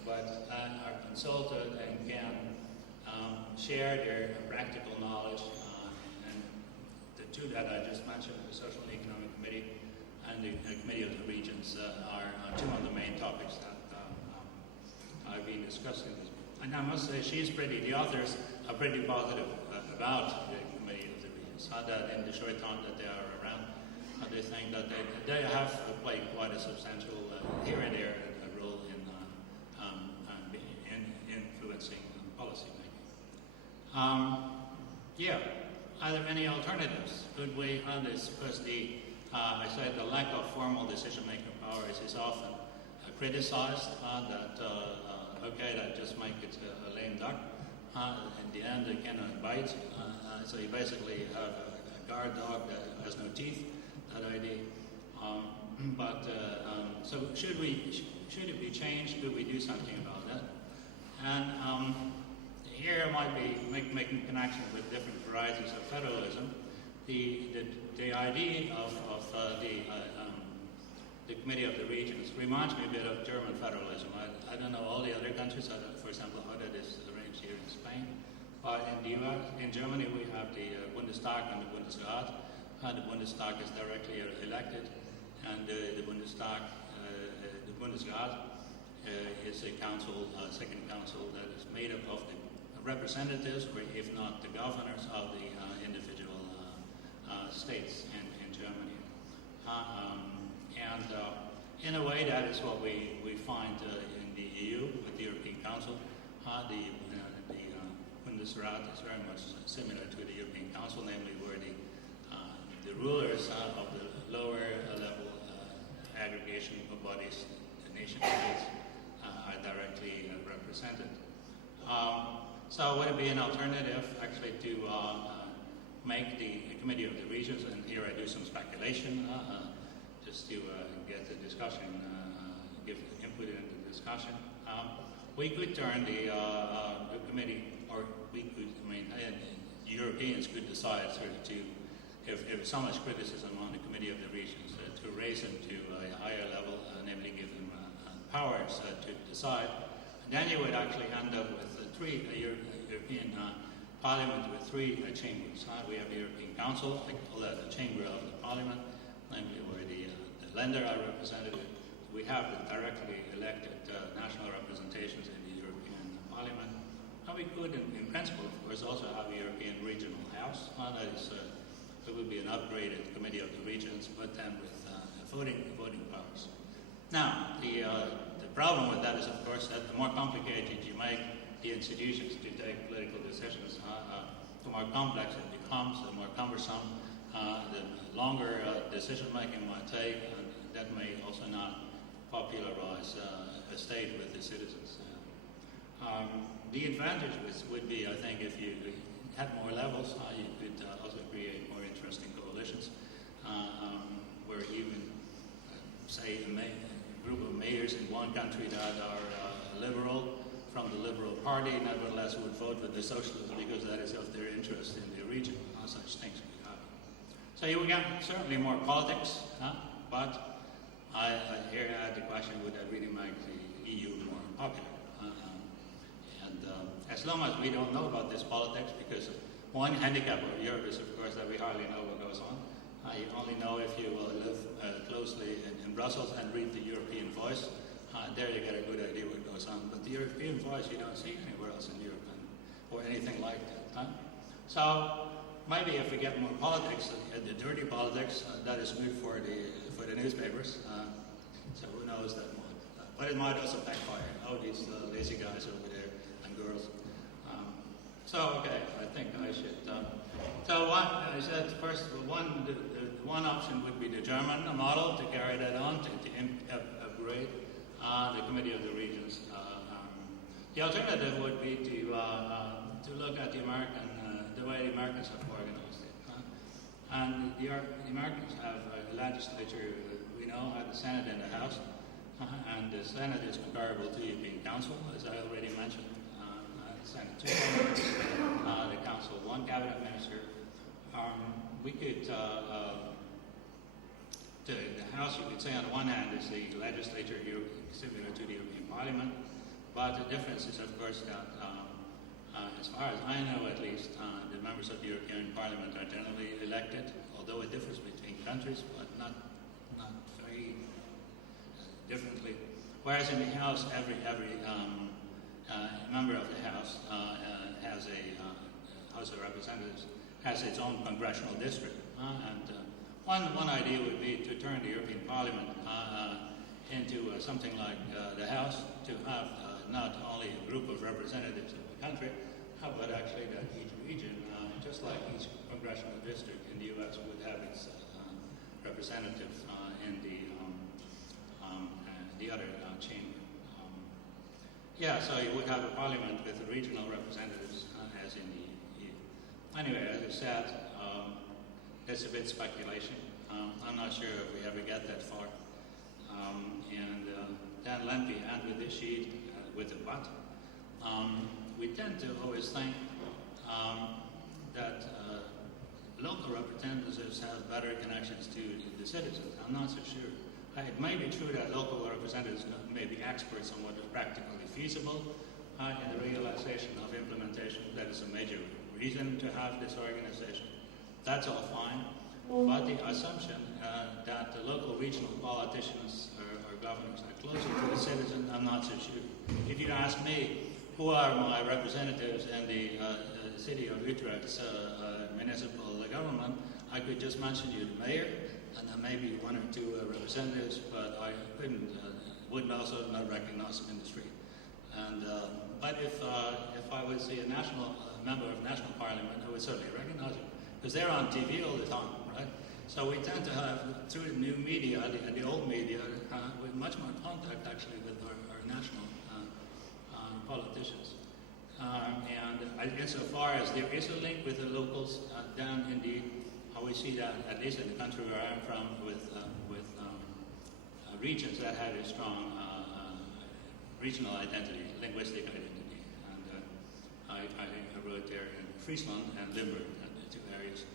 but are consulted and can share their practical knowledge. And the two that I just mentioned, the Social and Economic Committee and the Committee of the Regions, are two of the main topics that I've been discussing this. And I must say, the authors are pretty positive about the Committee of the Regions. That in the short time that they are around, they think that they have played quite a substantial, here and there, a role in influencing policy making. Yeah, are there any alternatives? Could we, because I said the lack of formal decision-making powers is often criticized, that just make it a lame duck. In the end, it cannot bite. So you basically have a guard dog that has no teeth, that idea. So should it be changed? Could we do something about that? And here I might be making connection with different varieties of federalism. The idea of the Committee of the Regions reminds me a bit of German federalism. I don't know all the other countries, for example, how that is arranged here in Spain. But in the US, in Germany, we have the Bundestag and the Bundesrat. The Bundestag is directly elected, and the Bundestag, the Bundesrat, is a council, second council that is made up of the representatives, or if not the governors of the individual states in Germany. In a way, that is what we find in the EU with the European Council. The Bundesrat is very much similar to the European Council, namely where the rulers of the lower level aggregation of bodies, the nation states, are directly represented. So would it be an alternative actually to make the Committee of the Regions, and here I do some speculation, just to get the discussion, give input in the discussion. We could turn the committee, or we could, Europeans could decide sort of to, if so much criticism on the Committee of the Regions, to raise them to a higher level, namely give them powers to decide. And then you would actually end up with European Parliament with three chambers. We have the European Council, I call that the chamber of the Parliament, namely where the Länder are represented. We have the directly elected national representations in the European Parliament. And we could, in principle, of course, also have a European Regional House. That is, it would be an upgraded Committee of the Regions, but then with voting powers. Now, the problem with that is, of course, that the more complicated you make the institutions to take political decisions, the more complex it becomes, the more cumbersome, the longer decision-making might take, and that may also not popularize a state with the citizens. The advantage would be, I think, if you had more levels, you could also create more interesting coalitions, where even, say, a group of mayors in one country that are liberal, from the Liberal Party, nevertheless would vote with the Socialists because that is of their interest in the region. Such things could happen. So you get certainly more politics, but I had the question, would that really make the EU more popular? As long as we don't know about this politics, because one handicap of Europe is, of course, that we hardly know what goes on. You only know if you live closely in Brussels and read the European Voice. There you get a good idea what goes on. But the European Voice you don't see anywhere else in Europe, or anything like that. So maybe if we get more politics, the dirty politics, that is good for the newspapers. So who knows that one? But it might also backfire. Oh, these lazy guys over there and girls. Okay, I think I should. So I said first, one option would be the German model to carry that on to upgrade the Committee of the Regions. The alternative would be to look at the way the Americans have organized it. And the Americans have a legislature, we know, have the Senate and the House, and the Senate is comparable to the European Council, as I already mentioned. The Senate 2 members, the Council 1 cabinet minister. We could, the House, you could say on the one hand, is the legislature similar to the European Parliament, but the difference is, of course, that as far as I know, at least, the members of the European Parliament are generally elected, although it differs between countries, but not very differently. Whereas in the House, every member of the House has a House of Representatives has its own congressional district, and one idea would be to turn the European Parliament into something like the House, to have not only a group of representatives of the country, but actually that each region, just like each congressional district in the U.S., would have its representative in the other chamber. So you would have a parliament with regional representatives, as in the EU. Anyway, as I said, that's a bit speculation. I'm not sure if we ever get that far. Then let me end with this sheet with a but. We tend to always think that local representatives have better connections to the citizens. I'm not so sure. It may be true that local representatives may be experts on what is practically feasible in the realization of implementation. That is a major reason to have this organization. That's all fine. But the assumption that the local regional politicians or governors are closer to the citizen, I'm not so sure. If you ask me, who are my representatives in the city of Utrecht's municipal government, I could just mention you the mayor, and then maybe one or two representatives, but I wouldn't also not recognize them in the street. And but if I was a national member of national parliament, I would certainly recognize them, because they're on TV all the time, right? So we tend to have, through the new media and the old media, with much more contact actually with our national politicians. And insofar as there is a link with the locals, then indeed we see that, at least in the country where I'm from, with regions that have a strong regional identity, linguistic identity. And I wrote there in Friesland and Limburg, the two areas.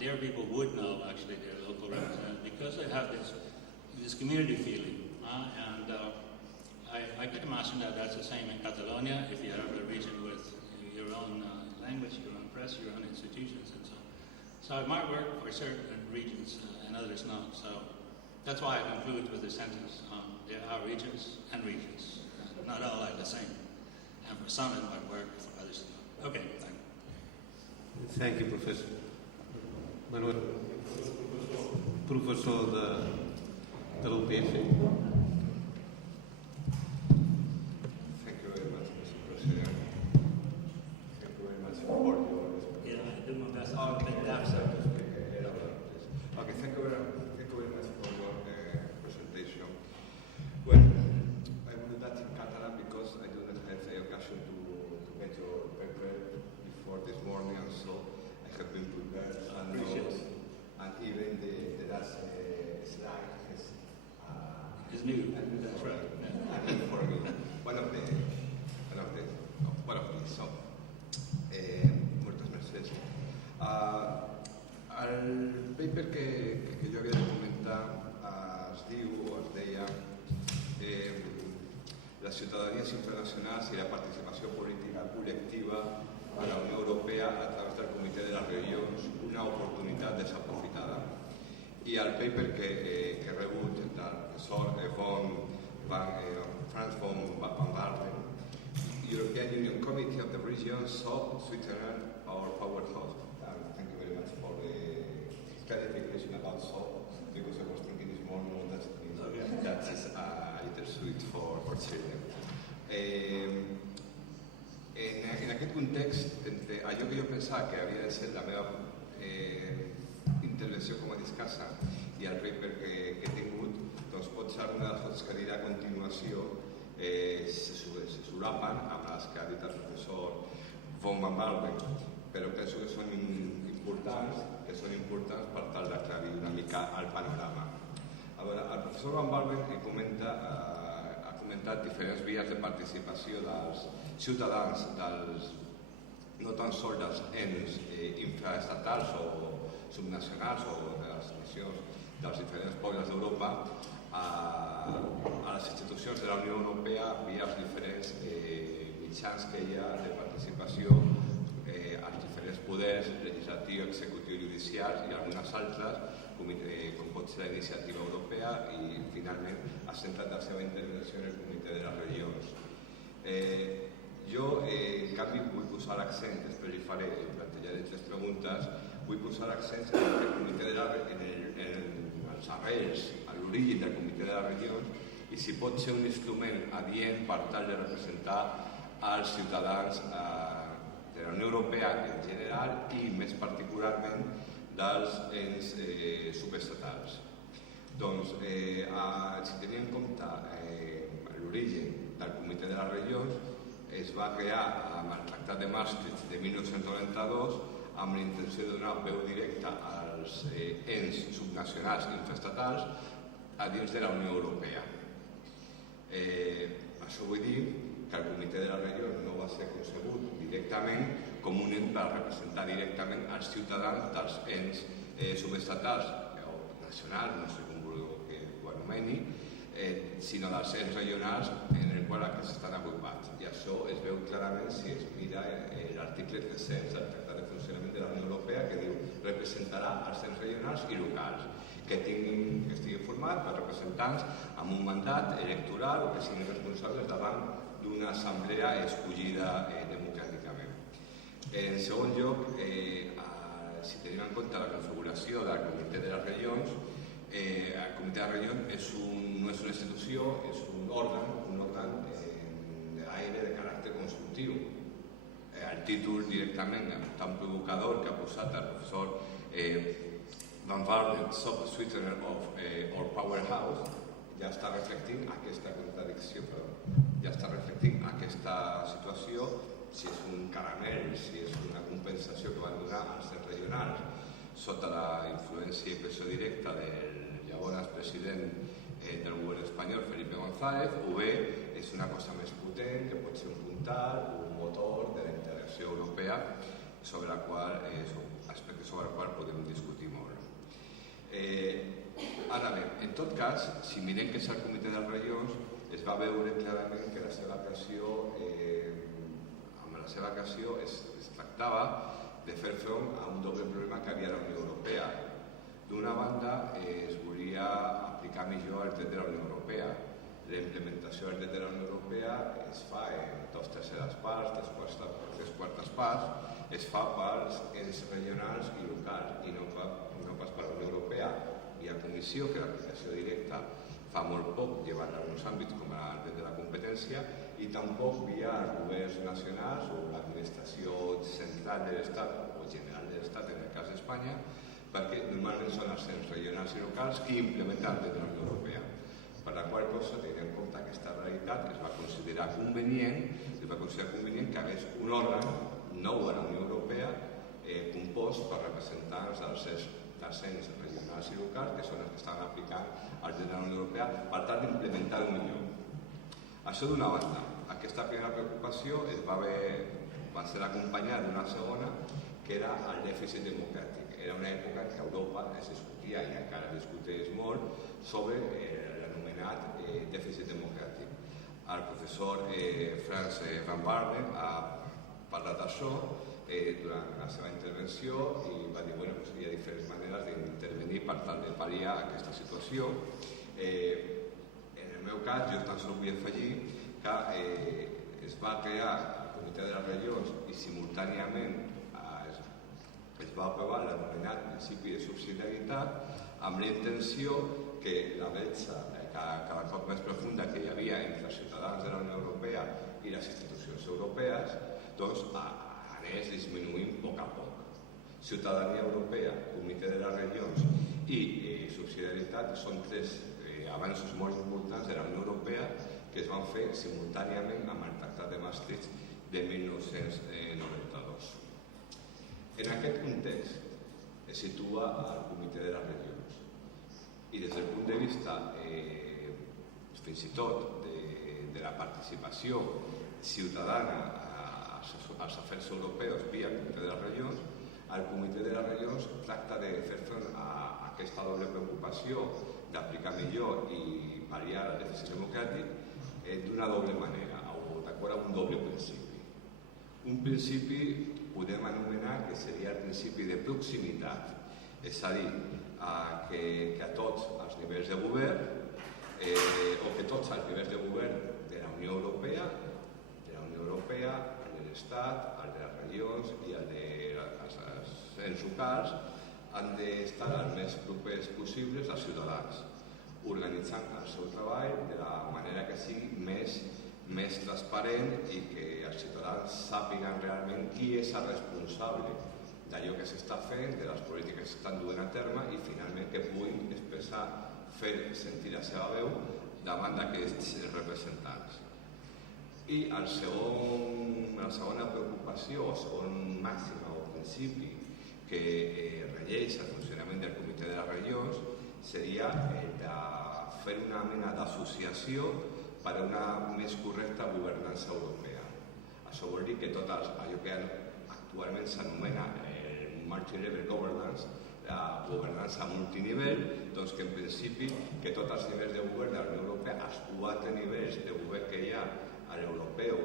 There people would know actually their local representatives because they have this community feeling. I could imagine that that's the same in Catalonia, if you have a region with your own language, your own press, your own institutions, and so on. So it might work for certain regions and others not. So that's why I conclude with the sentence, there are regions and regions. Not all are the same. And for some it might work, for others not. Okay, thank you. Thank you, Professor. Manuel, professor de l'UPF. Thank you very much, Mr. President. Thank you very much for your Yeah, I do my best. Okay, Thank you. okay, thank you very much for your presentation. Well, I will do that in Catalan because I do not have the occasion to get your paper before this morning, and so I have been prepared. And even the last slide Is new. That's right. for me. One of these. So, moltes mercès. El paper que jo havia de comentar es deia las ciutadanias internacionales y la participación política colectiva a la Unión Europea a través del Comité de las Regions, una oportunitat desaprofitada. I el paper que rebut del professor Franz von Barten, European Union Committee of the Regions, so Switzerland, our powerhouse. Thank you very much for the clarification about so, because I was thinking this morning that is a little sweet for children. En aquest context, entre allò que jo pensava que havia de ser la meva intervenció com a discassa i el paper que he tingut, doncs pot ser una de les coses que diré a continuació se solapen amb les que ha dit el professor von Van Balben, però penso que són importants professor Van Barben ha comentat diferents vies de participació dels ciutadans, no tan sols dels ens infraestatals o subnacionals o de les nacions dels diferents pobles d'Europa a les institucions de la Unió Europea via els diferents mitjans que hi ha de participació als diferents poders, legislatiu, executiu i judicials i algunes altres, com pot ser la iniciativa europea i finalment ha centrat la seva intervenció en el Comitè de les Regions. Jo, en canvi, vull posar l'accent, després li plantejaré 3 preguntes, vull posar l'accent en el Comitè en els arrels, a l'origen del Comitè de les Regions i si pot ser un instrument adient per tal de representar als ciutadans de la Unió Europea en general i més particularment dels ens subestatals. Doncs, si tenim en compte l'origen del Comitè de les Regions, es va crear amb el Tractat de Maastricht de 1992 amb la intenció de donar veu directa als ens subnacionals i infraestatals a dins de la Unió Europea. Això vull dir que el Comitè de les Regions no va ser concebut directament com un ens per representar directament els ciutadans dels ens subestatals o nacionals, no sé com vulgueu que ho anomeni, sinó dels ens regionals en el qual aquests estan agrupats. I això es veu clarament si es mira l'article 300 del Tractat de Funcionament de la Unió Europea que diu representarà els ens regionals i locals que estiguin formats per representants amb un mandat electoral o que siguin responsables davant d'una assemblea escollida democràticament. En segon lloc, si tenim en compte la configuració del Comitè de les Regions, el Comitè de les Regions no és una institució, és un òrgan d'aire de caràcter consultiu. El títol directament tan provocador que ha posat el professor Van Barden, Sweetener of our Powerhouse, ja està reflectint aquesta contradicció, ja està reflectint aquesta situació, si és un caramel, si és una compensació que van donar als ens regionals sota la influència i pressió directa del llavors president del govern espanyol, Felipe González, o bé és una cosa més potent que pot ser un puntal o un motor de la integració europea sobre la qual, aspectes sobre el qual podem discutir molt. Ara bé, en tot cas, si mirem què és el Comitè de les Regions, es va veure clarament que la seva creació es tractava de fer front a un doble problema que havia a la Unió Europea. D'una banda, es volia aplicar millor el dret de la Unió Europea. La implementació del dret de la Unió Europea es fa en 2/3 parts, 3/4 parts, es fa pels ens regionals i locals i no pas per la Unió Europea. Hi ha comissió que l'aplicació directa fa molt poc, llevant alguns àmbits com el dret de la competència, i tampoc via els governs nacionals o l'administració central de l'Estat o general de l'Estat, en el cas d'Espanya, perquè normalment són els ens regionals i locals qui implementen el dret de la Unió Europea. Per la qual cosa, tenint en compte aquesta realitat, es va considerar convenient que hagués un òrgan nou a la Unió Europea compost per representants dels ens regionals i locals, que són els que estan aplicant el dret de la Unió Europea, per tal d'implementar-ho millor. Això d'una banda. Aquesta primera preocupació va ser acompanyada d'una segona, que era el dèficit democràtic. Era una època en què a Europa es discutia, i encara es discuteix molt, sobre l'anomenat dèficit democràtic. El professor Frans Van Barden ha parlat d'això durant la seva intervenció i va dir que hi ha diferents maneres d'intervenir per tal de pal·liar aquesta situació. En el meu cas, jo tan sols vull afegir que es va crear el Comitè de les Regions i simultàniament es va aprovar l'anomenat principi de subsidiarietat amb la intenció que la bretxa cada cop més profunda que hi havia entre els ciutadans de la Unió Europea i les institucions europees anés disminuint a poc a poc. Ciutadania europea, Comitè de les Regions i subsidiarietat són 3 avanços molt importants de la Unió Europea que es van fer simultàniament amb el Tractat de Maastricht de 1992. En aquest context es situa el Comitè de les Regions. I des del punt de vista, fins i tot, de la participació ciutadana als afers europeus via Comitè de les Regions, el Comitè de les Regions tracta de fer front a aquesta doble preocupació d'aplicar millor i pal·liar el dèficit democràtic d'una doble manera, o d'acord amb un doble principi. Un principi podem anomenar que seria el principi de proximitat, és a dir, que a tots els nivells de govern, o que tots els nivells de govern de la Unió Europea, el de l'Estat, el de les regions i el dels ens locals, han d'estar els més propers possibles als ciutadans, organitzant el seu treball de la manera que sigui més transparent i que els ciutadans sàpiguen realment qui és el responsable d'allò que s'està fent, de les polítiques que s'estan duent a terme i finalment que puguin expressar, fer sentir la seva veu davant d'aquests representants. I la segona preocupació, o segon màxima o principi que regeix el funcionament del Comitè de les Regions seria de fer una mena d'associació per a una més correcta governança europea. Això vol dir que tot allò que actualment s'anomena multi-level governance, la governança multinivell, doncs que en principi que tots els nivells de govern de la Unió Europea, els 4 nivells de govern que hi ha, l'europeu,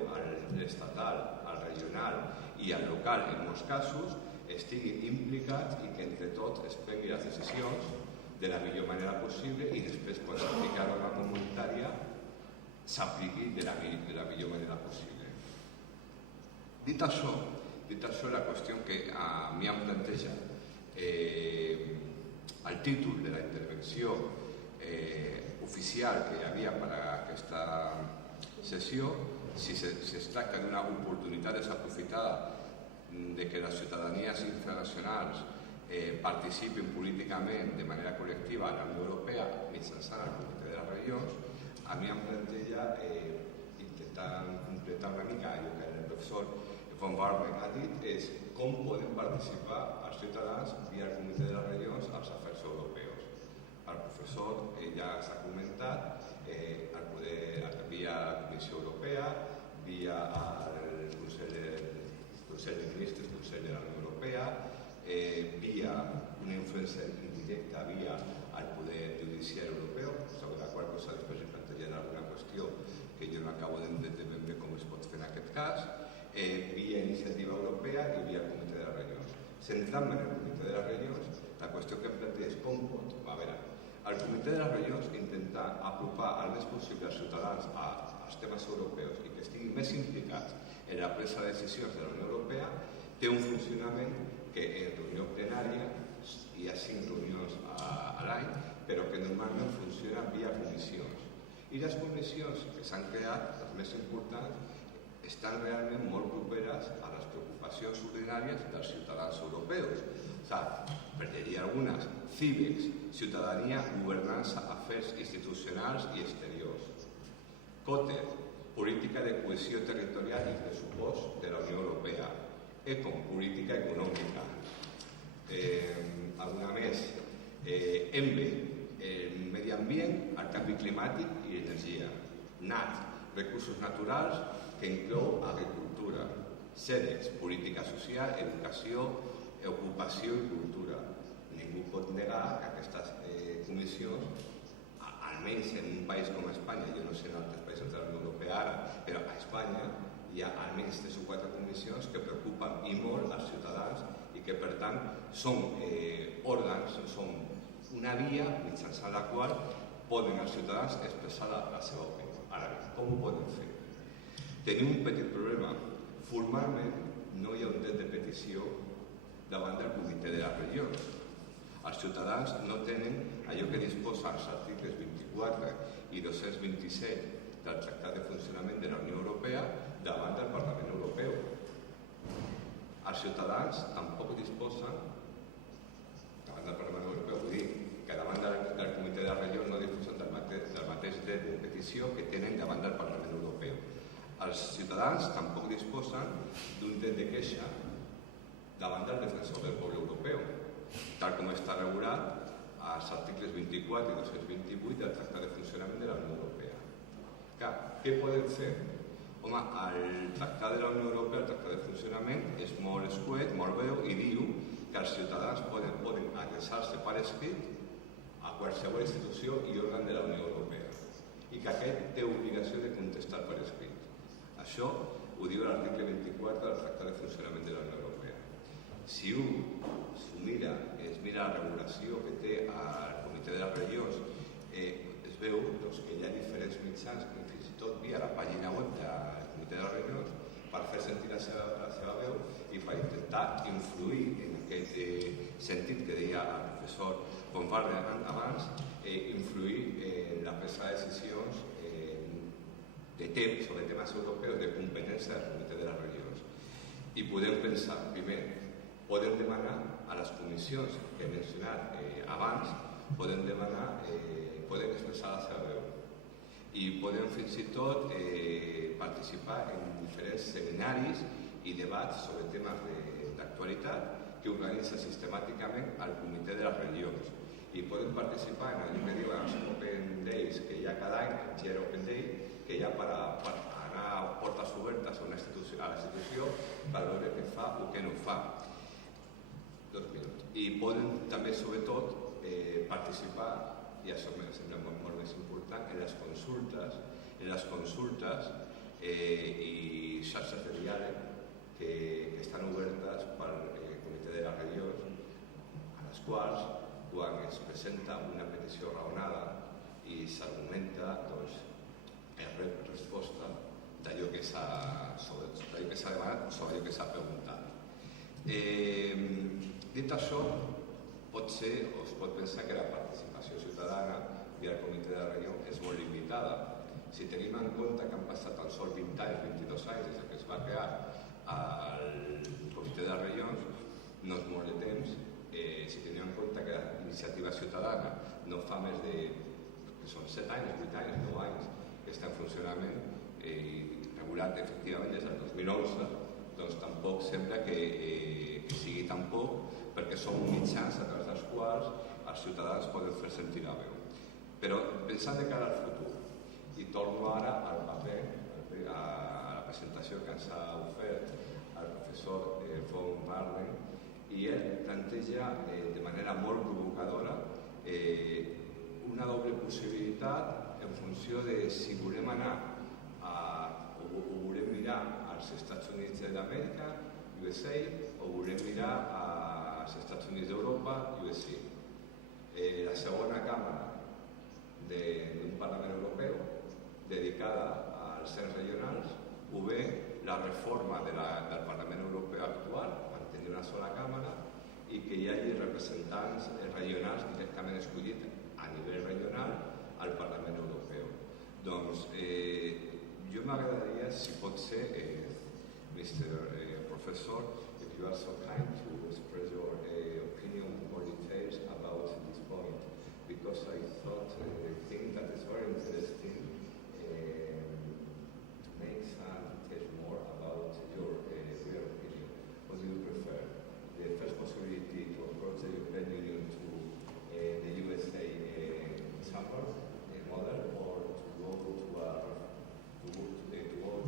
l'estatal, el regional i el local en molts casos, estiguin implicats i que entre tots es prenguin les decisions de la millor manera possible i després quan s'apliqui la norma comunitària s'apliqui de la millor manera possible. Dit això, la qüestió que a mi em planteja el títol de la intervenció oficial que hi havia per a aquesta sessió, si es tracta d'una oportunitat desaprofitada de que les ciutadanies internacionals participin políticament de manera col·lectiva a la Unió Europea mitjançant el Comitè de les Regions, a mi em planteja intentar completar una mica allò que el professor Von Barben ha dit, és com poden participar els ciutadans via el Comitè de les Regions als afers europeus. El professor ja s'ha comentat, via la Comissió Europea, via el Consell de Ministres, Consell de la Unió Europea, via una influència indirecta via el poder judicial europeu, sobre la qual cosa després es plantejarà alguna qüestió que jo no acabo d'entendre ben bé com es pot fer en aquest cas, via iniciativa europea i via el Comitè de les Regions. Centrant-me en el Comitè de les Regions, la qüestió que em planteja és com pot, a veure, el Comitè de les Regions intentar apropar el més possible als ciutadans als temes europeus i que estiguin més implicats en la presa de decisions de la Unió Europea, té un funcionament que en reunió plenària hi ha 5 reunions a l'any, però que normalment funciona via comissions. I les comissions que s'han creat, les més importants, estan realment molt properes a les preocupacions ordinàries dels ciutadans europeus. Per llegir algunes, CIBEX, ciutadania, governança, afers institucionals i exteriors. COTER, política de cohesió territorial i pressupost de la Unió Europea. ECOM, política econòmica. Alguna més. ENVE, medi ambient, el canvi climàtic i energia. NAT, recursos naturals, que inclou agricultura. CEDEX, política social, educació, ocupació i cultura. Ningú pot negar que aquestes comissions, almenys en un país com Espanya, jo no sé en altres països de la Unió Europea ara, però a Espanya hi ha almenys 3 o 4 comissions que preocupen i molt als ciutadans i que per tant són òrgans, són una via mitjançant la qual poden els ciutadans expressar la seva opinió. Ara, com ho poden fer? Tenim un petit problema. Formalment no hi ha un dret de petició davant del Comitè de les Regions. Els ciutadans no tenen allò que disposa els articles 24 i 227 del Tractat de Funcionament de la Unió Europea davant del Parlament Europeu. Els ciutadans tampoc disposen davant del Parlament Europeu, vull dir que davant del Comitè de les Regions no disposen del mateix dret de petició que tenen davant del Parlament Europeu. Els ciutadans tampoc disposen d'un dret de queixa davant del defensor del poble europeu, tal com està regulat a als articles 24 i 228 del Tractat de Funcionament de la Unió Europea. Clar, què podem fer? Home, el Tractat de la Unió Europea, el Tractat de Funcionament, és molt escuet, molt breu, i diu que els ciutadans poden adreçar-se per escrit a qualsevol institució i òrgan de la Unió Europea i que aquest té obligació de contestar per escrit. Això ho diu l'article 24 del Tractat de Funcionament de la Unió Europea. Si es mira la regulació que té el Comitè de les Regions, es veu que hi ha diferents mitjans, fins i tot via la pàgina web del Comitè de les Regions, per fer sentir la seva veu i per intentar influir en aquest sentit que deia el professor Bonfarde abans, influir en la presa de decisions sobre temes europeus de competència del Comitè de les Regions. I podem pensar, primer, podem demanar a les comissions que he mencionat abans, podem expressar la seva veu i podem fins i tot participar en diferents seminaris i debats sobre temes d'actualitat que organitza sistemàticament el Comitè de les Regions. I podem participar en allò que diuen els Open Days que hi ha cada any, el GER Open Day, que hi ha per anar a portes obertes a la institució per veure què fa o què no fa. 2 minuts. I poden també, sobretot, participar, i això em sembla molt més important, en les consultes i xarxes de diàleg que estan obertes pel Comitè de les Regions, a les quals, quan es presenta una petició raonada i s'argumenta, doncs, es rep resposta d'allò que s'ha demanat o sobre allò que s'ha preguntat. Dit això, pot ser o es pot pensar que la participació ciutadana via el Comitè de la Regió és molt limitada. Si tenim en compte que han passat tan sols 20 anys, 22 anys des que es va crear el Comitè de les Regions, no és molt de temps. Si tenim en compte que la iniciativa ciutadana no fa més de, que són 7 anys, 8 anys, 9 anys, que està en funcionament, regulat efectivament des del 2011, doncs tampoc sembla que sigui tan poc, perquè són mitjans a través dels quals els ciutadans poden fer sentir la veu. Però pensant de cara al futur, i torno ara al paper, a la presentació que ens ha ofert el professor von Barlen, i ell planteja de manera molt provocadora una doble possibilitat en funció de si volem anar o volem mirar als Estats Units d'Amèrica, USA, o volem mirar als Estats Units d'Europa, USA. La segona càmera d'un Parlament Europeu dedicada als ens regionals, o bé la reforma del Parlament Europeu actual, mantenir una sola càmera i que hi hagi representants regionals directament escollits a nivell regional al Parlament Europeu. Doncs jo m'agradaria, si pot ser, Mr. Professor, if you are so kind to express your opinion more details about this point, because I think that is very interesting to make some details more about your opinion. What do you prefer? The first possibility to approach the European Union to the USA example, model, or to go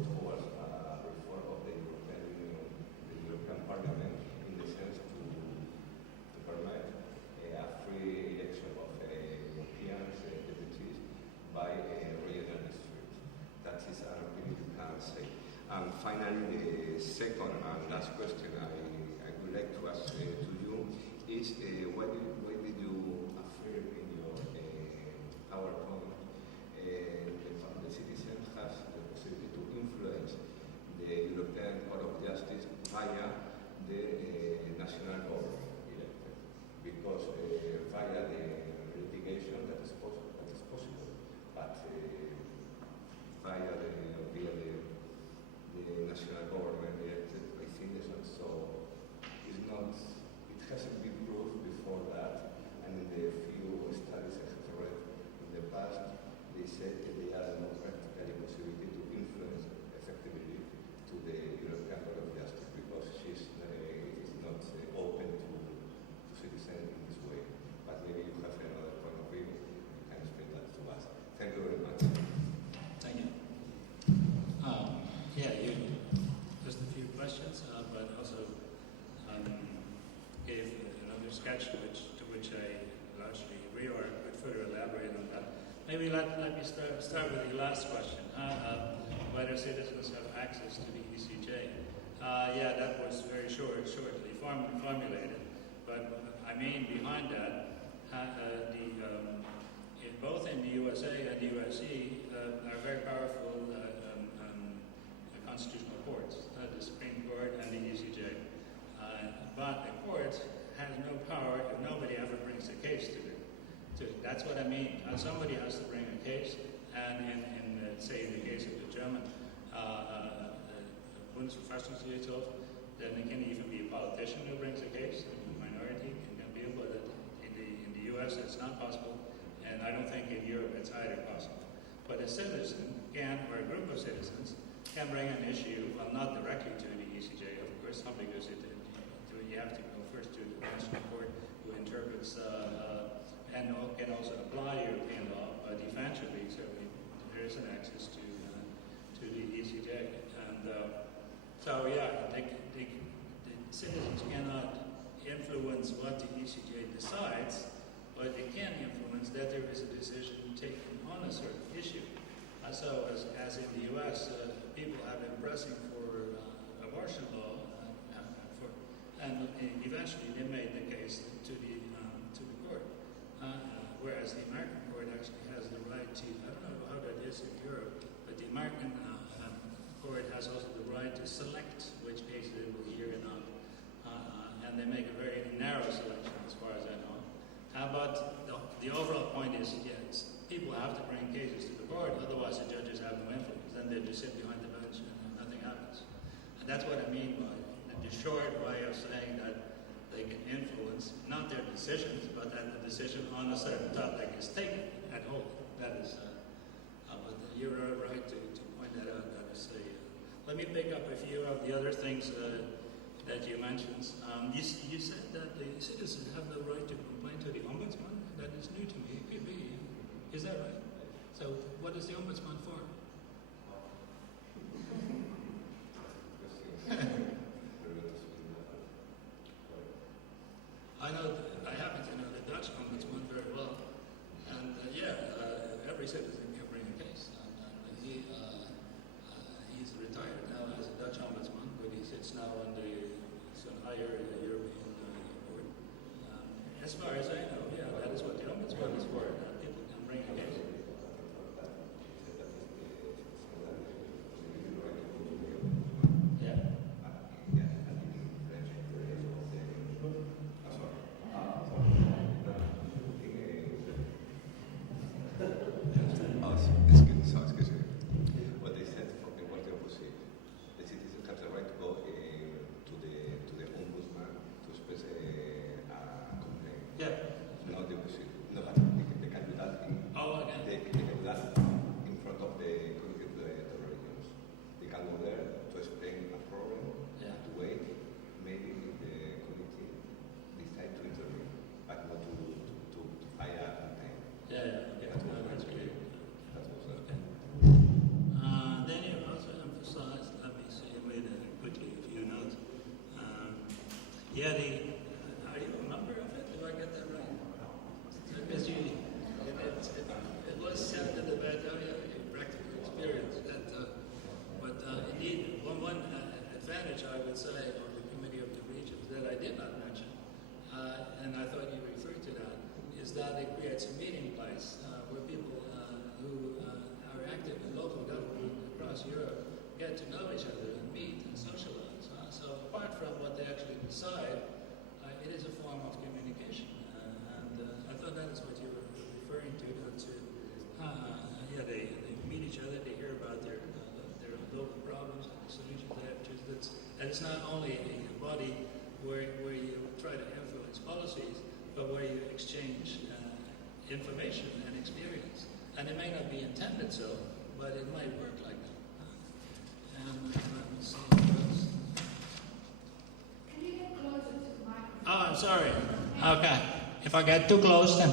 towards a reform of the European Union, the European Parliament, in the sense to permit a free election of European deputies by regional districts. That is an opinion you can say. And finally, the second and last question I would like to ask to you is why did you affirm in your PowerPoint the citizen has the possibility to influence the European Court of Justice via the national government elected? Because via the litigation that is possible, but via the national government elected, I think it hasn't been proved before elaborate on that. Maybe let me start with the last question, whether citizens have access to the ECJ. Yeah, that was very shortly formulated, but I mean behind that, both in the USA and the USC are very powerful constitutional courts, the Supreme Court and the ECJ. But the court has no power if nobody ever brings a case to it. That's what I mean. Somebody has to bring a case, and say in the case of the German Bundesverfassungsgerichtshof, then it can even be a politician who brings a case, a minority can be, but in the US it's not possible, and I don't think in Europe it's either possible. But a citizen can, or a group of citizens, can bring an issue, well, not directly to the ECJ, of course, because you have to go first to the Constitutional Court, who interprets and can also apply European law, but eventually, so there is an access to the ECJ. And so, yeah, the citizens cannot influence what the ECJ decides, but they can influence that there is a decision taken on a certain issue. So, as in the US, people have been pressing for abortion law, and eventually they made the case to the court. Whereas the American court actually has the right to, I don't know how that is in Europe, but the American court has also the right to select which cases it will hear or not. And they make a very narrow selection as far as I know. But the overall point is, yes, people have to bring cases to the court, otherwise the judges have no influence. Then they just sit behind the bench and nothing happens. And that's what I mean by the short way of saying that they can influence, not their decisions, but that the decision on a certain topic is taken at home. That is, but you're right to point that out. That is let me pick up a few of the other things that you mentioned. You said that the citizens have the right to complain to the ombudsman. That is new to me. Is that right? So what is the ombudsman for? I happen to know the Dutch ombudsman very well, and every citizen can bring a case. And he's retired now as a Dutch ombudsman, but he sits now on some higher European board. As far as I know, yeah, that is what the ombudsman is for. People can bring a case. What they said was the opposite. The citizens have the right to go to the ombudsman to express a complaint. Yeah. Not the opposite. No, but they can do that. They can do that in front of the committee of the regions. They can go there to explain a problem, to wait. Maybe the committee decide to intervene, but not to file a complaint. That's clear. Then you also emphasized, let me see, wait quickly a few notes. Are you a member of it? Do I get that right? Because it was sounded about your practical experience. But indeed, one advantage I would say of the Committee of the Regions that I did not mention, and I thought you referred to that, is that it creates a meeting place where people who are active in local government across Europe get to know each other and meet and socialize. So apart from what they actually decide, it is a form of communication. And I thought that is what you were referring to. They meet each other, they hear about their local problems and the solutions they have to. And it's not only a body where you try to influence policies, but where you exchange information and experience. And it may not be intended so, but it might work like that. Can you get closer to the microphone? Oh, I'm sorry. Okay. If I get too close, then